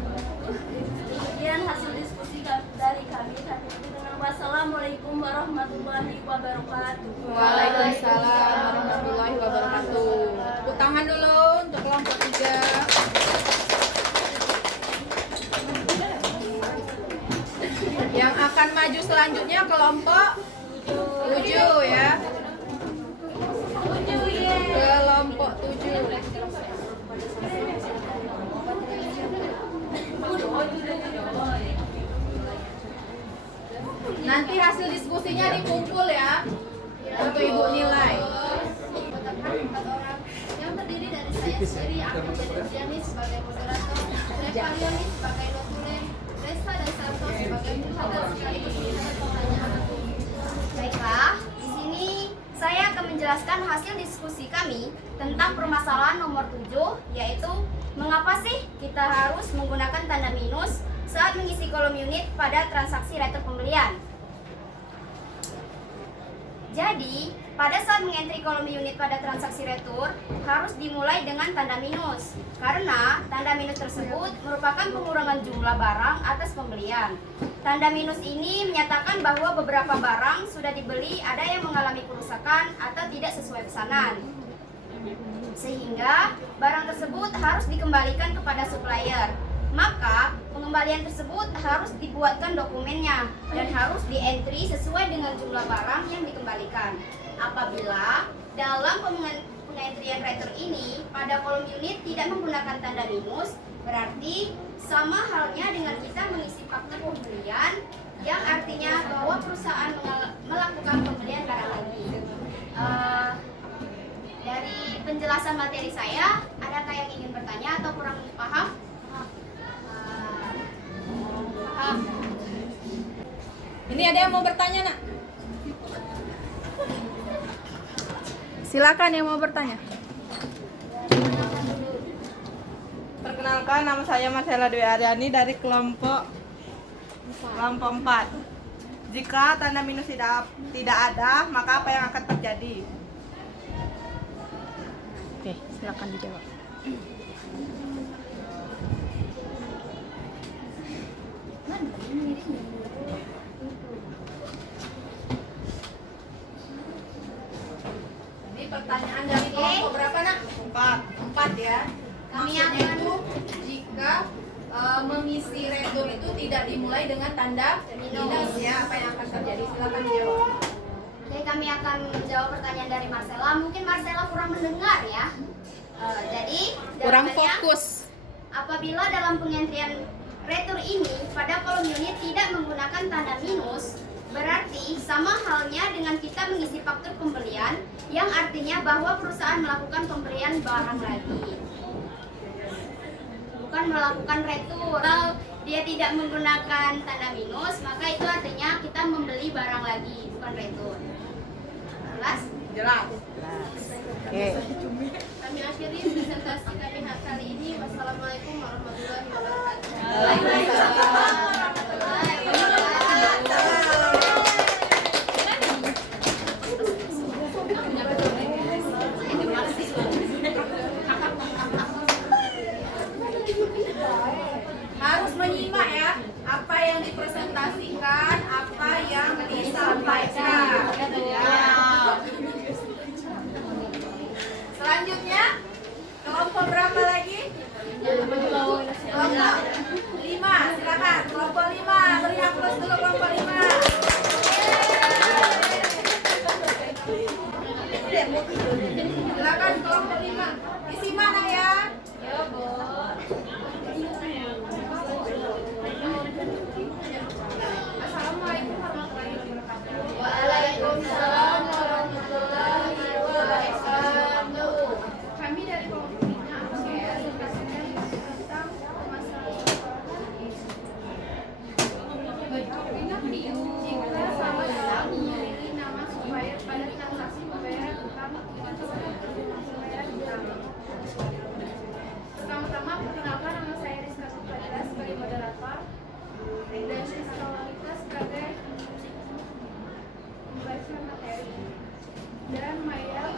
Demikian hasil diskusi dari kami. Kami tutup dengan wassalamualaikum warahmatullahi wabarakatuh. Waalaikumsalam warahmatullahi wabarakatuh. Tepuk tangan dulu untuk kelompok 3. Yang akan maju selanjutnya kelompok 7 ya. Kelompok 7. Nanti hasil diskusinya dikumpul ya untuk ibu nilai. Yang terdiri dari saya sendiri, Amin Jani sebagai moderator, Revalioni sebagai notulen, Resa dan Sarto sebagai moderator sekaligus menjawab pertanyaan. Baiklah, di sini saya akan menjelaskan hasil diskusi kami tentang permasalahan nomor 7, yaitu mengapa sih kita harus menggunakan tanda minus saat mengisi kolom unit pada transaksi retur pembelian. Jadi, pada saat mengentri kolom unit pada transaksi retur harus dimulai dengan tanda minus, karena tanda minus tersebut merupakan pengurangan jumlah barang atas pembelian. Tanda minus ini menyatakan bahwa beberapa barang sudah dibeli ada yang mengalami kerusakan atau tidak sesuai pesanan, sehingga barang tersebut harus dikembalikan kepada supplier. Maka pengembalian tersebut harus dibuatkan dokumennya dan harus di-entry sesuai dengan jumlah barang yang dikembalikan. Apabila dalam pengentrian retur ini pada kolom unit tidak menggunakan tanda minus, berarti sama halnya dengan kita mengisi faktur pembelian, yang artinya bahwa perusahaan melakukan pembelian barang lagi. Dari penjelasan materi saya, adakah yang ingin bertanya atau kurang paham? Ini ada yang mau bertanya, Nak? Silakan yang mau bertanya. Perkenalkan, nama saya Marcella Dwi Aryani dari kelompok 4. Jika tanda minus tidak ada, maka apa yang akan terjadi? Oke, silakan dijawab. Ini pertanyaan dari kelompok berapa, Nak? 4 ya. Kami Maksudnya akan- itu jika mengisi retur itu tidak dimulai dengan tanda minus ya, apa yang akan terjadi? Silakan dijawab. Oke, kami akan menjawab pertanyaan dari Marcella. Mungkin Marcella kurang mendengar ya. Jadi Kurang jawabannya, fokus. apabila dalam pengentrian retur ini pada kolom unit tidak menggunakan tanda minus, berarti sama halnya dengan kita mengisi faktur pembelian, yang artinya bahwa perusahaan melakukan pembelian barang lagi, bukan melakukan retur. Kalau dia tidak menggunakan tanda minus, maka itu artinya kita membeli barang lagi, bukan retur. Jelas? Jelas. Oke. Kami akhiri presentasi kami kali ini. Wassalamualaikum warahmatullahi wabarakatuh. Harus menyimak ya apa yang dipresentasikan, apa yang disampaikan. Ya. Selanjutnya kelompok berapa lagi? Kelompok 5. membaca materi. Dan Maya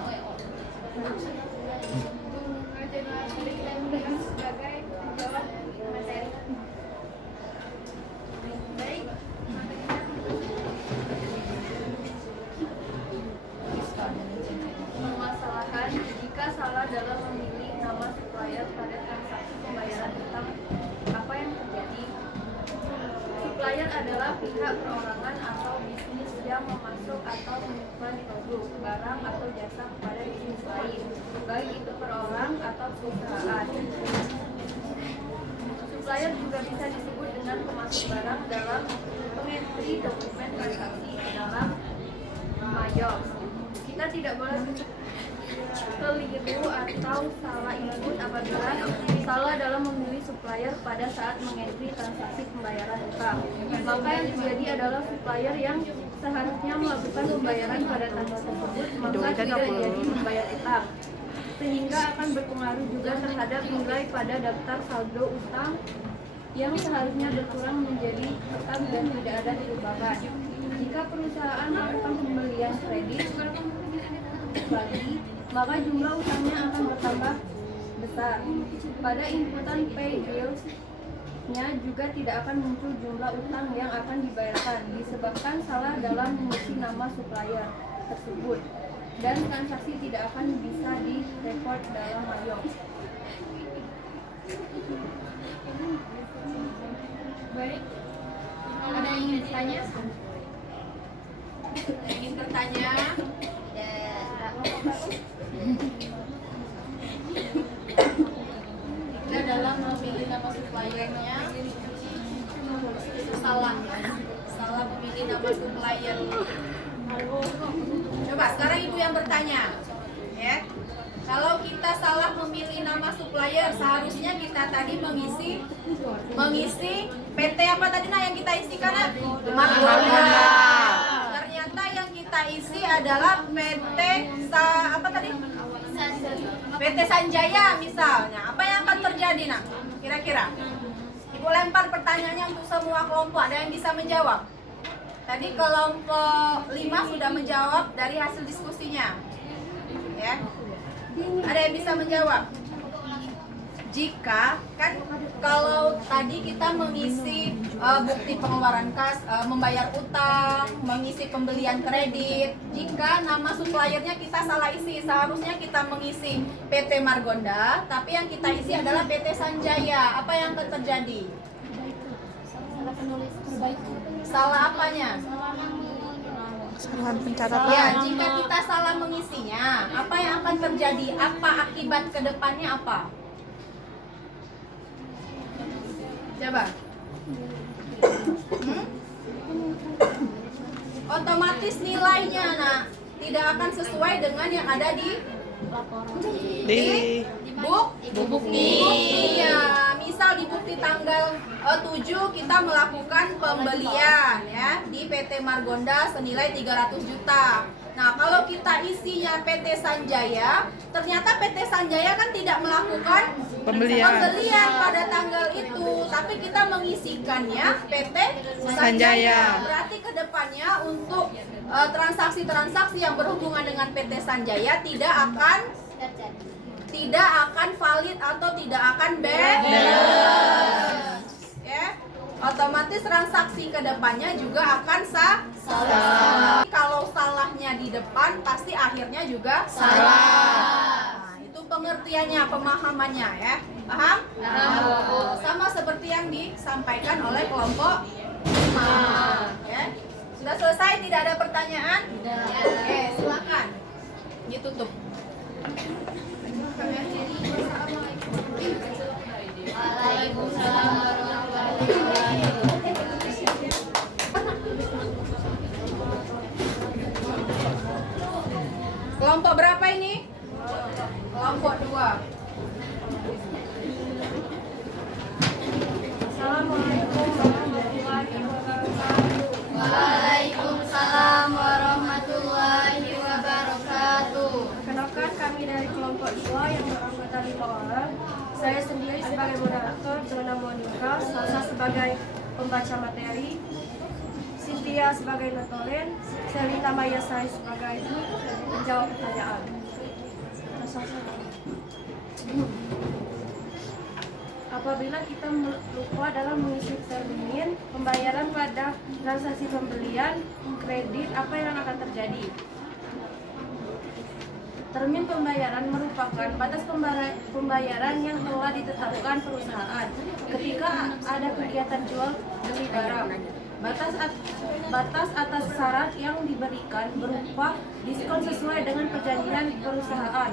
mengajarkan dan sebagai penjawab materi. Baik. Permasalahan jika salah dalam memilih nama supplier pada transaksi pembayaran utang, apa yang terjadi? Supplier adalah pihak perorangan atau bisnis yang memasuk atau mengiklan produk, barang atau jasa kepada bisnis lain, baik itu perorang atau perusahaan. Supplier juga bisa disebut dengan pemasok barang dalam pengentry dokumen transaksi dalam Mayos. Kita tidak boleh keliru atau salah input apabila salah dalam memilih supplier pada saat mengentry transaksi pembayaran utang. Maka yang terjadi adalah supplier yang seharusnya melakukan pembayaran pada tanggal tersebut maka tidak jadi membayar utang, sehingga akan berpengaruh juga terhadap nilai pada daftar saldo utang yang seharusnya berkurang menjadi tetap dan tidak ada perubahan. Jika perusahaan melakukan pembelian kredit lagi, maka jumlah utangnya akan bertambah besar. Pada inputan pay bills-nya juga tidak akan muncul jumlah utang yang akan dibayarkan disebabkan salah dalam mengisi nama supplier tersebut, dan transaksi tidak akan bisa direkord dalam Mayos. Baik, ada yang ingin bertanya? Ingin bertanya? Jika dalam memilih nama suppliernya Salah memilih nama supplier. Coba sekarang ibu yang bertanya, ya. Kalau kita salah memilih nama supplier, seharusnya kita tadi mengisi PT apa tadi yang kita isikan? Margonda. Ternyata yang kita isi adalah PT Sanjaya misalnya. Apa yang akan terjadi kira-kira? Ibu lempar pertanyaannya untuk semua kelompok. Ada yang bisa menjawab? Tadi kelompok 5 sudah menjawab dari hasil diskusinya, ya. Ada yang bisa menjawab? Jika kan kalau tadi kita mengisi bukti pengeluaran kas, membayar utang, mengisi pembelian kredit, jika nama suppliernya kita salah isi, seharusnya kita mengisi PT Margonda, tapi yang kita isi adalah PT Sanjaya. Apa yang akan terjadi? Salah apanya? Kesalahan pencatatan. Ya, jika kita salah mengisinya, apa yang akan terjadi? Apa akibat kedepannya apa? Coba. Otomatis nilainya tidak akan sesuai dengan yang ada di bukti. Ya, misal di bukti tanggal 7 kita melakukan pembelian ya di PT Margonda senilai 300 juta. Nah, kalau kita isinya PT Sanjaya, ternyata PT Sanjaya kan tidak melakukan pembelian pada tanggal itu, tapi kita mengisikannya PT Sanjaya. Berarti kedepannya untuk transaksi-transaksi yang berhubungan dengan PT Sanjaya tidak akan valid atau tidak akan balance. Ya. Otomatis transaksi kedepannya juga akan salah. Kalau salahnya di depan, pasti akhirnya juga salah. Nah, itu pengertiannya, pemahamannya ya. Paham? Sama seperti yang disampaikan oleh kelompok 5. Ya. Sudah selesai? Tidak ada pertanyaan? Oke, silakan. Ditutup. Waalaikumsalam warahmatullahi wabarakatuh. Kelompok berapa ini? Kelompok 2. Assalamualaikum warahmatullahi wabarakatuh. Waalaikumsalam warahmatullahi wabarakatuh. Perkenalkan, kami dari kelompok 2 yang beranggota 5 orang. Saya sendiri sebagai moderator, Zona Monika, Salsa sebagai pembaca materi, Cynthia Tia sebagai notoren, Selina Maya saya sebagai menjawab pertanyaan. Apabila kita lupa dalam mengisi termin pembayaran pada transaksi pembelian kredit, apa yang akan terjadi? Termin pembayaran merupakan batas pembayaran yang telah ditetapkan perusahaan ketika ada kegiatan jual beli barang. Batas atas syarat yang diberikan berupa diskon sesuai dengan perjanjian perusahaan.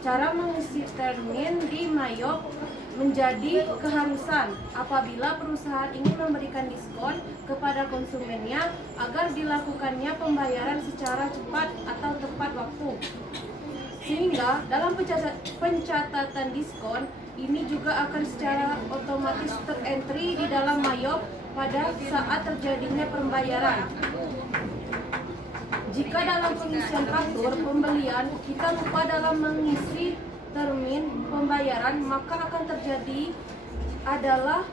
Cara mengisi termin di Mayop menjadi keharusan apabila perusahaan ingin memberikan diskon kepada konsumennya agar dilakukannya pembayaran secara cepat atau tepat waktu. Sehingga dalam pencatatan diskon ini juga akan secara otomatis terentry di dalam Mayop pada saat terjadinya pembayaran. Jika dalam pengisian faktur pembelian kita lupa dalam mengisi termin pembayaran, maka akan terjadi adalah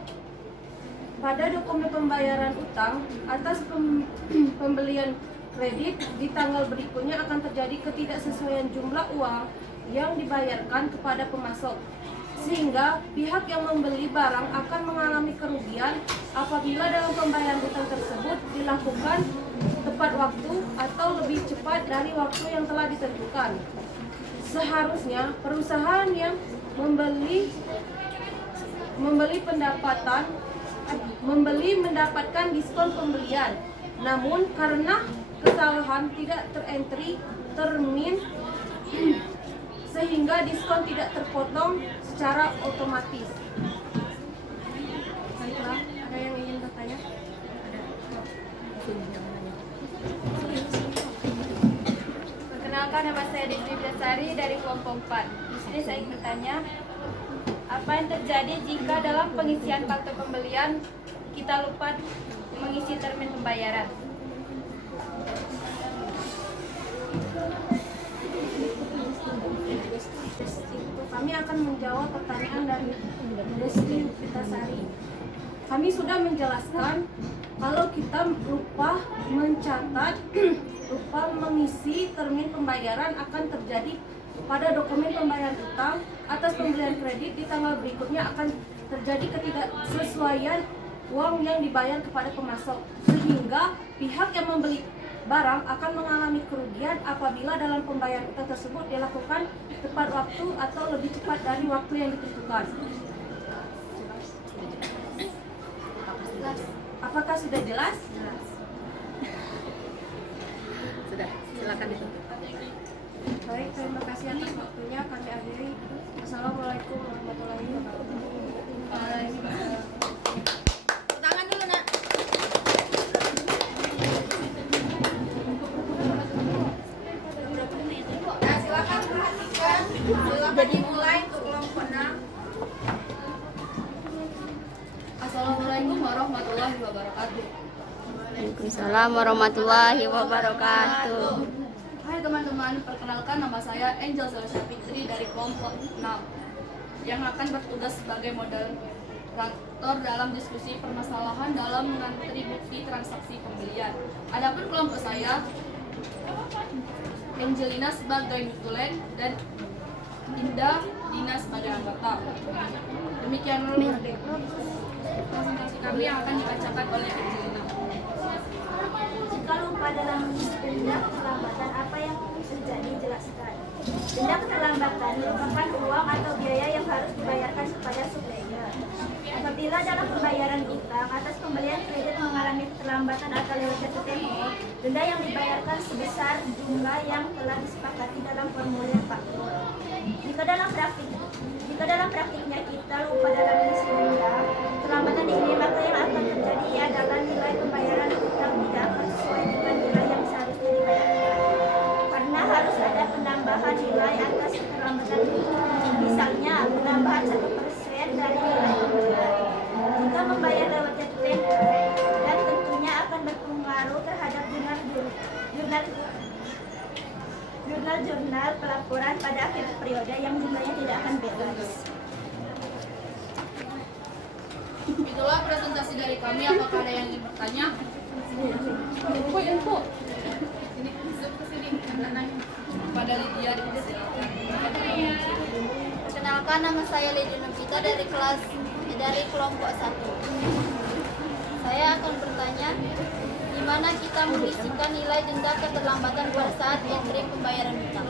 pada dokumen pembayaran utang atas pembelian kredit di tanggal berikutnya akan terjadi ketidaksesuaian jumlah uang yang dibayarkan kepada pemasok, sehingga pihak yang membeli barang akan mengalami kerugian apabila dalam pembayaran utang tersebut dilakukan tepat waktu atau lebih cepat dari waktu yang telah ditentukan. Seharusnya perusahaan yang mendapatkan diskon pembelian, namun karena kesalahan tidak terentry termin sehingga diskon tidak terpotong secara otomatis. Baiklah, ada yang ingin bertanya? Perkenalkan, nama saya Desri Dasari dari kelompok 4. Di sini saya ingin bertanya, apa yang terjadi jika dalam pengisian faktur pembelian kita lupa mengisi termin pembayaran? Kami akan menjawab pertanyaan dari Desri Fitasari. Kami sudah menjelaskan kalau kita lupa mencatat, lupa mengisi termin pembayaran akan terjadi pada dokumen pembayaran utang atas pembelian kredit di tanggal berikutnya akan terjadi ketidaksesuaian uang yang dibayar kepada pemasok, sehingga pihak yang membeli barang akan mengalami kerugian apabila dalam pembayaran utang tersebut dilakukan tepat waktu atau lebih cepat dari waktu yang ditentukan. Apakah sudah jelas? Sudah, silakan itu. Baik, terima kasih atas waktunya. Kami akhiri. Assalamualaikum warahmatullahi wabarakatuh. Tangan dulu, Nak. Nah, silakan perhatikan. Silakan dimulai untuk kelompok 6. Assalamualaikum warahmatullahi wabarakatuh. Waalaikumsalam warahmatullahi wabarakatuh. Hai teman-teman, perkenalkan nama saya Angel Selesai Fitri dari kelompok 6 yang akan bertugas sebagai moderator dalam diskusi permasalahan dalam mengantri bukti transaksi pembelian. Adapun kelompok saya, Angelina sebagai nutulen dan Indah Dina sebagai anggota. Demikianlah presentasi kami yang akan dibacakan oleh Angelina. Jika lupa dalam mengisi denda keterlambatan, apa yang terjadi? Jelaskan. Denda keterlambatan merupakan uang atau biaya yang harus dibayarkan kepada supplier. Apabila dalam pembayaran utang atas pembelian kredit mengalami keterlambatan atau lewat jatuh tempo, denda yang dibayarkan sebesar jumlah yang telah disepakati dalam formulir faktur. Jika dalam praktiknya kita lupa dalam mengisi denda keterlambatan ini, maka yang akan terjadi adalah nilai pembayaran utang tidak akan sesuai dengan nilai yang seharusnya dibayarkan, karena harus ada penambahan nilai atas keterlambatan itu. Misalnya penambahan 1% dari nilai pembelian jika membayar lewat jatuh tempo, dan tentunya akan berpengaruh terhadap jurnal pelaporan pada akhir periode yang jumlahnya tidak akan bebas. Itulah presentasi dari kami. Apakah ada yang ingin bertanya? Pada Lydia Perkenalkan, nama saya Lydia Novita dari kelompok 1. Saya akan bertanya, di mana kita mengisikan nilai denda keterlambatan pada saat entry pembayaran utang.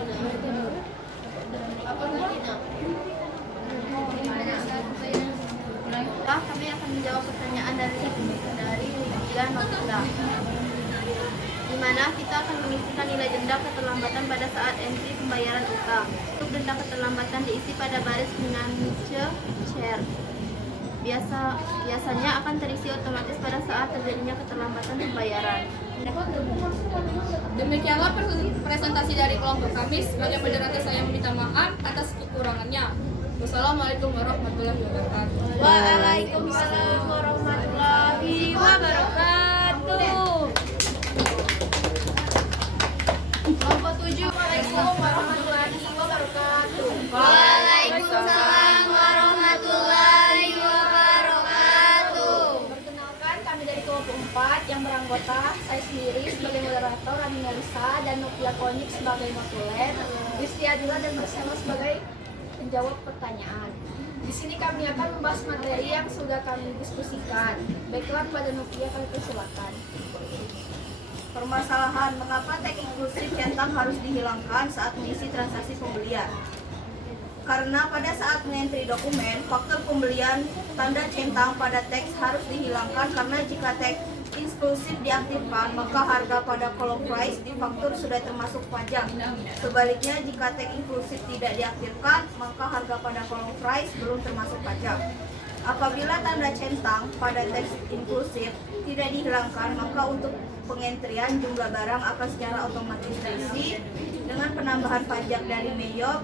Kami akan menjawab pertanyaan dari Lydia Novita. Di mana kita akan mengisikan nilai denda keterlambatan pada saat entry pembayaran utang. Untuk denda keterlambatan diisi pada baris financial share. Biasanya akan terisi otomatis pada saat terjadinya keterlambatan pembayaran. Demikianlah presentasi dari kelompok kami. Sebagai moderator saya meminta maaf atas kekurangannya. Wassalamualaikum warahmatullahi wabarakatuh. Waalaikumsalam warahmatullahi wabarakatuh. Kelompok 7, Waalaikumsalam warahmatullahi wabarakatuh. Waalaikumsalam warahmatullahi wabarakatuh. Perkenalkan, kami dari kelompok 4 yang beranggota saya sendiri sebagai moderator, Rani Melisa, dan Novia Konik sebagai moduler, Rizky Adila dan Marcelo sebagai penjawab pertanyaan. Di sini kami akan membahas materi yang sudah kami diskusikan. Baiklah, kepada Novia kami persilakan. Permasalahan mengapa tag inklusif centang harus dihilangkan saat mengisi transaksi pembelian. Karena pada saat mengentri dokumen, faktur pembelian tanda centang pada teks harus dihilangkan karena jika tag inklusif diaktifkan, maka harga pada kolom price di faktur sudah termasuk pajak. Sebaliknya, jika tag inklusif tidak diaktifkan, maka harga pada kolom price belum termasuk pajak. Apabila tanda centang pada teks inklusif tidak dihilangkan, maka untuk pengentrian jumlah barang akan secara otomatis terisi dengan penambahan pajak dari MEYOP,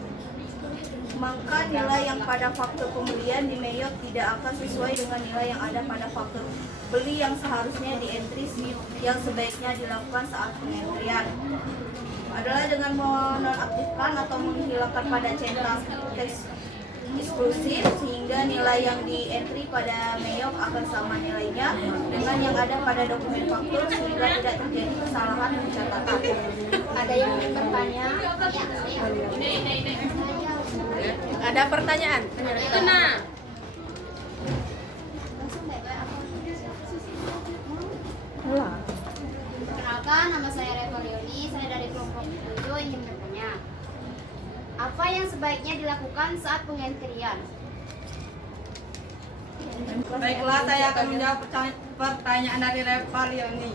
maka nilai yang pada faktur pembelian di MEYOP tidak akan sesuai dengan nilai yang ada pada faktur beli yang seharusnya di entry yang sebaiknya dilakukan saat pengentrian adalah dengan menonaktifkan atau menghilangkan pada centang teks eksklusif sehingga nilai yang di entry pada MEYOP akan sama nilainya dengan yang ada pada dokumen faktur sehingga tidak terjadi kesalahan pencatatan. Ada yang ingin bertanya? Ada pertanyaan? Tenang. Perkenalkan, nama saya Reva Leoni, saya dari kelompok 7 ingin bertanya. Apa yang sebaiknya dilakukan saat pengentrian? Baiklah, saya akan menjawab pertanyaan dari Reva Leoni.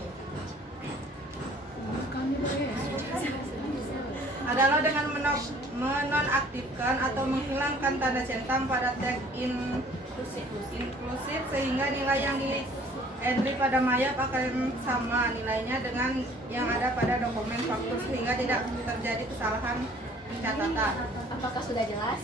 Adalah dengan menonaktifkan atau menghilangkan tanda centang pada tag inklusif sehingga nilai yang di entry pada MEYOP akan sama nilainya dengan yang ada pada dokumen faktur sehingga tidak terjadi kesalahan pencatatan. Apakah sudah jelas?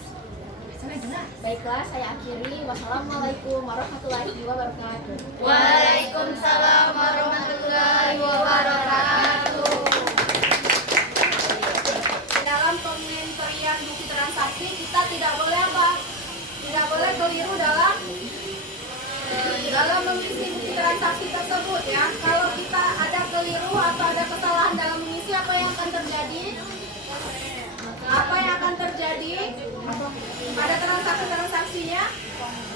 Baiklah, saya akhiri. Wassalamualaikum warahmatullahi wabarakatuh. Waalaikumsalam warahmatullahi wabarakatuh. Dalam pengentrian bukti transaksi kita tidak boleh apa? Tidak boleh keliru dalam mengisi bukti transaksi tersebut ya. Kalau kita ada keliru atau ada kesalahan dalam mengisi, apa yang akan terjadi? Apa yang akan terjadi pada transaksinya?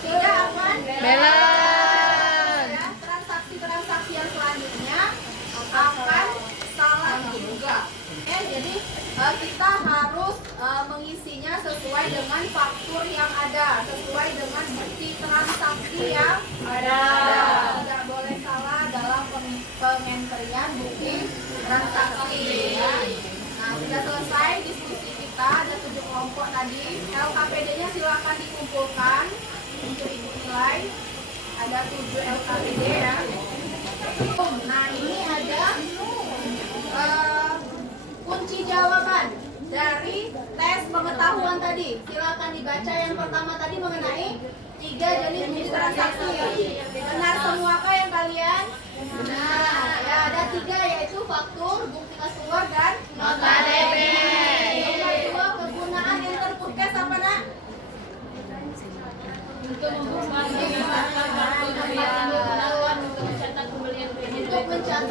Tidak akan Belan. ya, transaksi yang selanjutnya akan salah juga. Jadi kita harus mengisinya sesuai dengan faktur yang ada, sesuai dengan bukti transaksi yang ada. Tidak boleh salah dalam pengentrian bukti transaksi. Ya. Nah, sudah selesai diskusi kita, ada 7 kelompok tadi. LKPD-nya silakan dikumpulkan untuk ibu nilai. Ada 7 LKPD ya. Nah, ini ada kunci jawaban dari tes pengetahuan tadi. Silakan dibaca yang pertama tadi mengenai 3 jenis bukti transaksi. Benar semuakah yang kalian? Benar. Ya, ada 3 yaitu faktur, bukti kas keluar dan nota debit. Yang kedua, kegunaan Enterpurkes apa nak? Untuk mencatat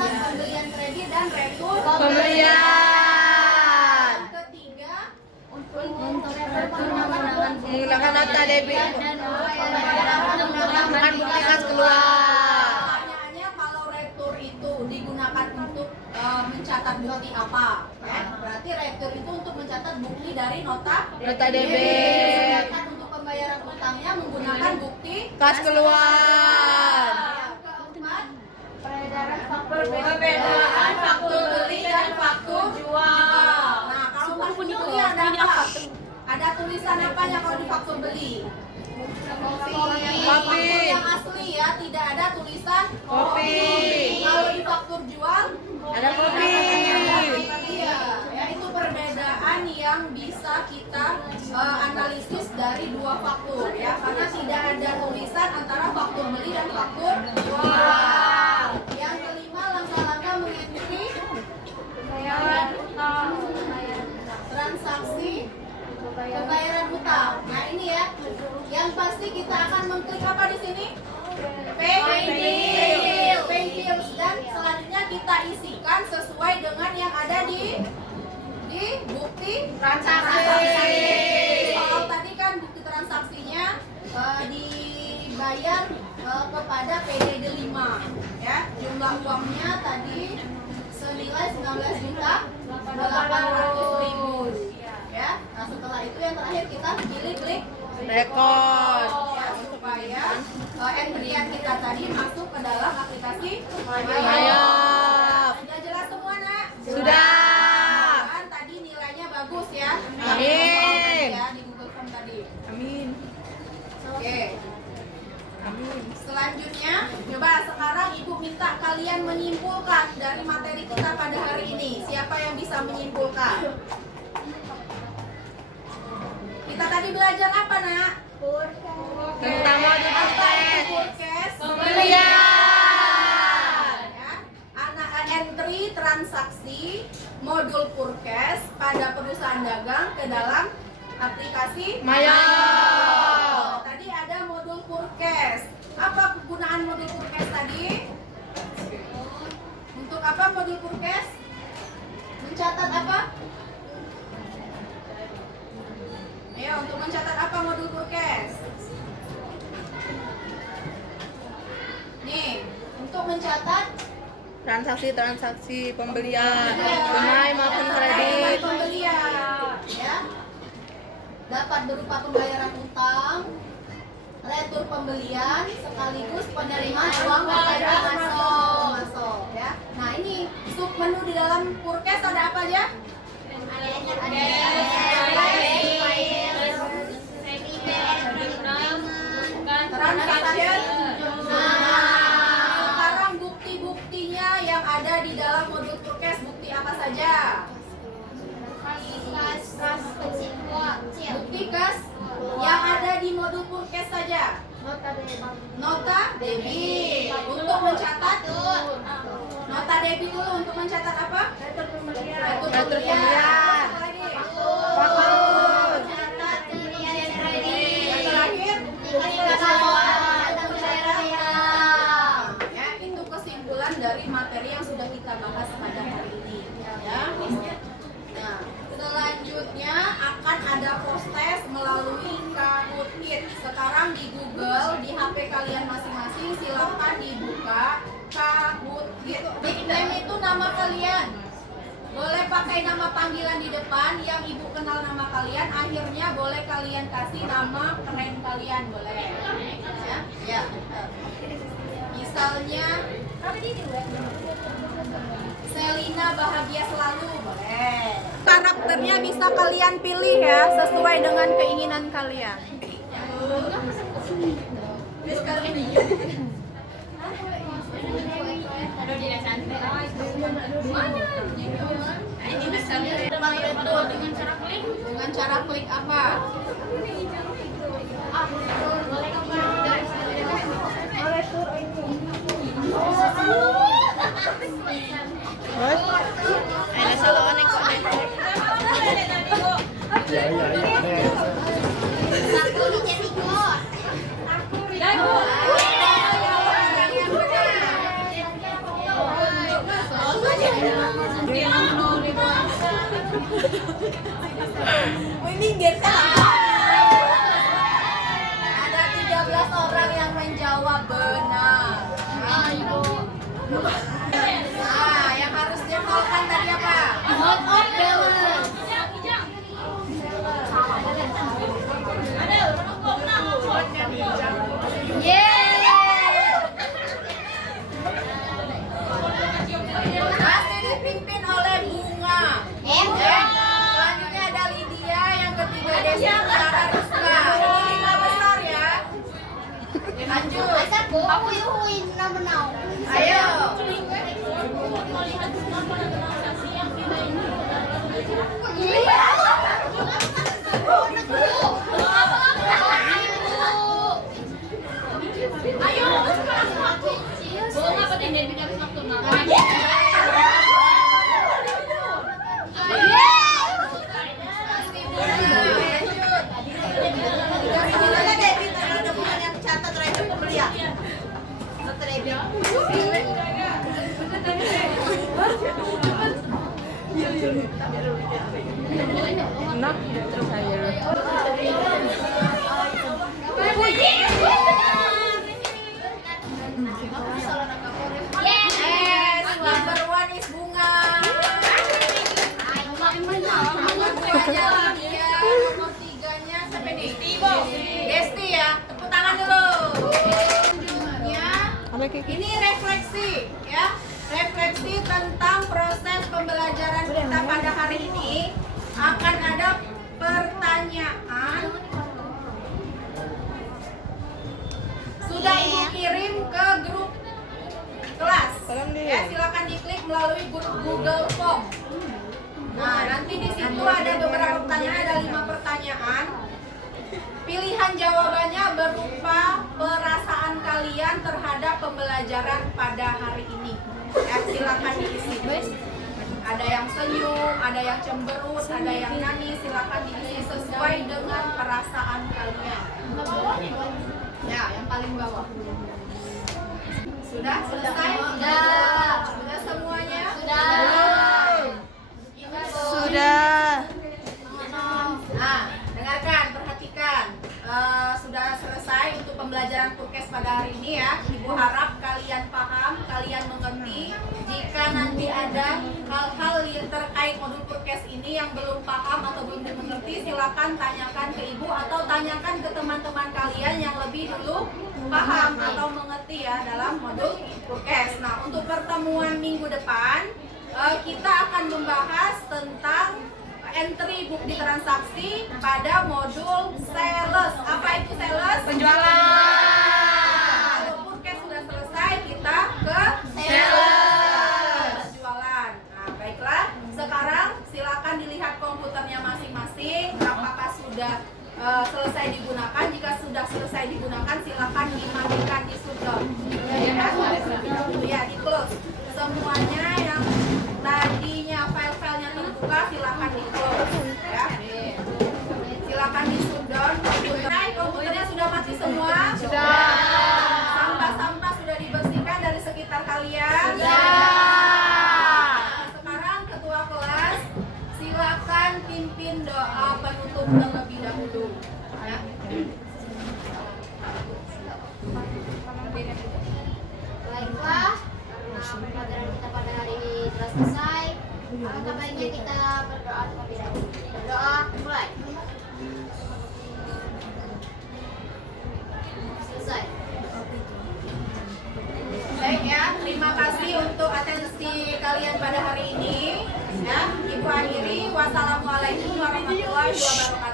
nanti retur itu untuk mencatat bukti dari nota debit. Sedangkan untuk pembayaran utangnya menggunakan bukti Kas keluar. Yang keempat, perbedaan faktur beli dan faktur jual. Nah, kalau faktur beli ada apa? Ada tulisan apanya kalau di faktur beli? Faktur yang asli ya, tidak ada tulisan Kopi. Kalau di faktur jual Ada kopi. Iya, ya itu perbedaan yang bisa kita analisis dari dua faktur ya, karena tidak ada tulisan antara faktur beli dan faktur jual. Yang kelima, langkah-langkah mengentry transaksi pembayaran utang. Nah ini ya, yang pasti kita akan mengklik apa di sini? Pay bills, dan selanjutnya kita isikan sesuai dengan yang ada di bukti transaksi. Soal tadi kan bukti transaksinya dibayar kepada PDD 5 ya. Jumlah uangnya tadi senilai 19.800.000 ya. Nah, setelah itu yang terakhir kita pilih klik Rekod. ya, supaya entry-an kita tadi masuk ke dalam aplikasi Ayo. Sudah jelas semua, Nak? Sudah. Kan tadi nilainya bagus ya. Amin. Ya, di Google Form tadi. Amin. Oke. Selanjutnya, coba sekarang Ibu minta kalian menyimpulkan dari materi kita pada hari ini. Siapa yang bisa menyimpulkan? Kita tadi belajar apa, Nak? Tentang modul Forecast. pembelian. Ya. Entry transaksi modul forecast pada perusahaan dagang ke dalam aplikasi Maya. Tadi ada modul forecast. Apa kegunaan modul forecast tadi? Untuk apa modul forecast? Mencatat apa? Ayo, untuk mencatat apa modul forecast? Nih, untuk mencatat Transaksi pembelian, tunai maupun kredit. Pembelian, ya. Dapat berupa pembayaran utang, retur pembelian, sekaligus penerimaan uang kepada masuk, ya. Nah ini sub menu di dalam forecast ada apa aja? Transaction. Nah, sekarang bukti-buktinya yang ada di dalam modul forecast bukti apa saja? Bukti kas yang ada di modul forecast saja. Nota debit untuk mencatat. Nota debit dulu untuk mencatat apa? Retur pembelian. Retur pembelian. Apa lagi? Faktur. Mencatat pembelian kredit. Yang terakhir, ya, itu kesimpulan dari materi yang sudah kita bahas pada hari ini. Ya. Nah, selanjutnya akan ada proses melalui Kahoot It. Sekarang di Google, di HP kalian masing-masing silahkan dibuka Kahoot It. Nickname itu nama kalian. Boleh pakai nama panggilan di depan yang ibu kenal nama kalian. Akhirnya boleh kalian kasih nama keren kalian, boleh. Ya, ya. Misalnya Selina bahagia selalu, boleh. Karakternya bisa kalian pilih ya, sesuai dengan keinginan kalian. Dengan cara klik apa? Ada salah nih kok. Ada 13 orang yang menjawab benar. Nah, yang harus dihafalkan tadi apa? Note of balance. Ayo. Enak terus aja. Number one is bunga. Nomor 2-nya Lydia. Nomor 3-nya siapa nih? Desti ya. Tepuk tangan dulu. Selanjutnya ini refleksi ya. Refleksi tentang proses pembelajaran kita pada hari ini. Akan ada pertanyaan. Sudah Ibu kirim ke grup kelas. Ya, silakan diklik melalui grup Google Form. Nah, nanti di situ ada beberapa pertanyaan, ada 5 pertanyaan. Pilihan jawabannya berupa perasaan kalian terhadap pembelajaran pada hari ini. Ya, silakan diisi. Ada yang senyum, ada yang cemberut, ada yang nangis. Silakan diisi sesuai dengan perasaan kalian. Ya, yang paling bawah. Sudah selesai? Sudah semuanya? Sudah. Nah, dengarkan, perhatikan. Sudah selesai untuk pembelajaran Purkes pada hari ini ya. Ibu harap kalian paham, kalian mengerti. Jika nanti ada hal-hal yang terkait modul Purkes ini yang belum paham atau belum dimengerti, silakan tanyakan ke ibu atau tanyakan ke teman-teman kalian yang lebih dulu paham atau mengerti ya dalam modul Purkes. Nah, untuk pertemuan minggu depan kita akan membahas tentang entry bukti transaksi pada modul sales. Apa itu sales? Penjualan. Kalau Purkes sudah selesai, kita ke sales. Penjualan. Nah, baiklah. Sekarang silakan dilihat komputernya masing-masing. Apakah sudah selesai digunakan? Jika sudah selesai digunakan, silakan dimatikan di shutdown. Ya, di close. Semuanya yang tadinya file-filenya terbuka silakan di close ya. Silakan di shutdown komputernya sudah mati semua? Sudah. Sampah-sampah sudah dibersihkan dari sekitar kalian? Sudah. Sekarang ketua kelas silakan pimpin doa penutup terlebih dahulu ya. Baiklah, karena pelajaran kita pada hari ini telah selesai, alangkah baiknya kita berdoa terlebih dahulu. Berdoa, mulai. Selesai. Baik ya, terima kasih untuk atensi kalian pada hari ini ya. Ibu akhiri, wassalamualaikum warahmatullahi wabarakatuh.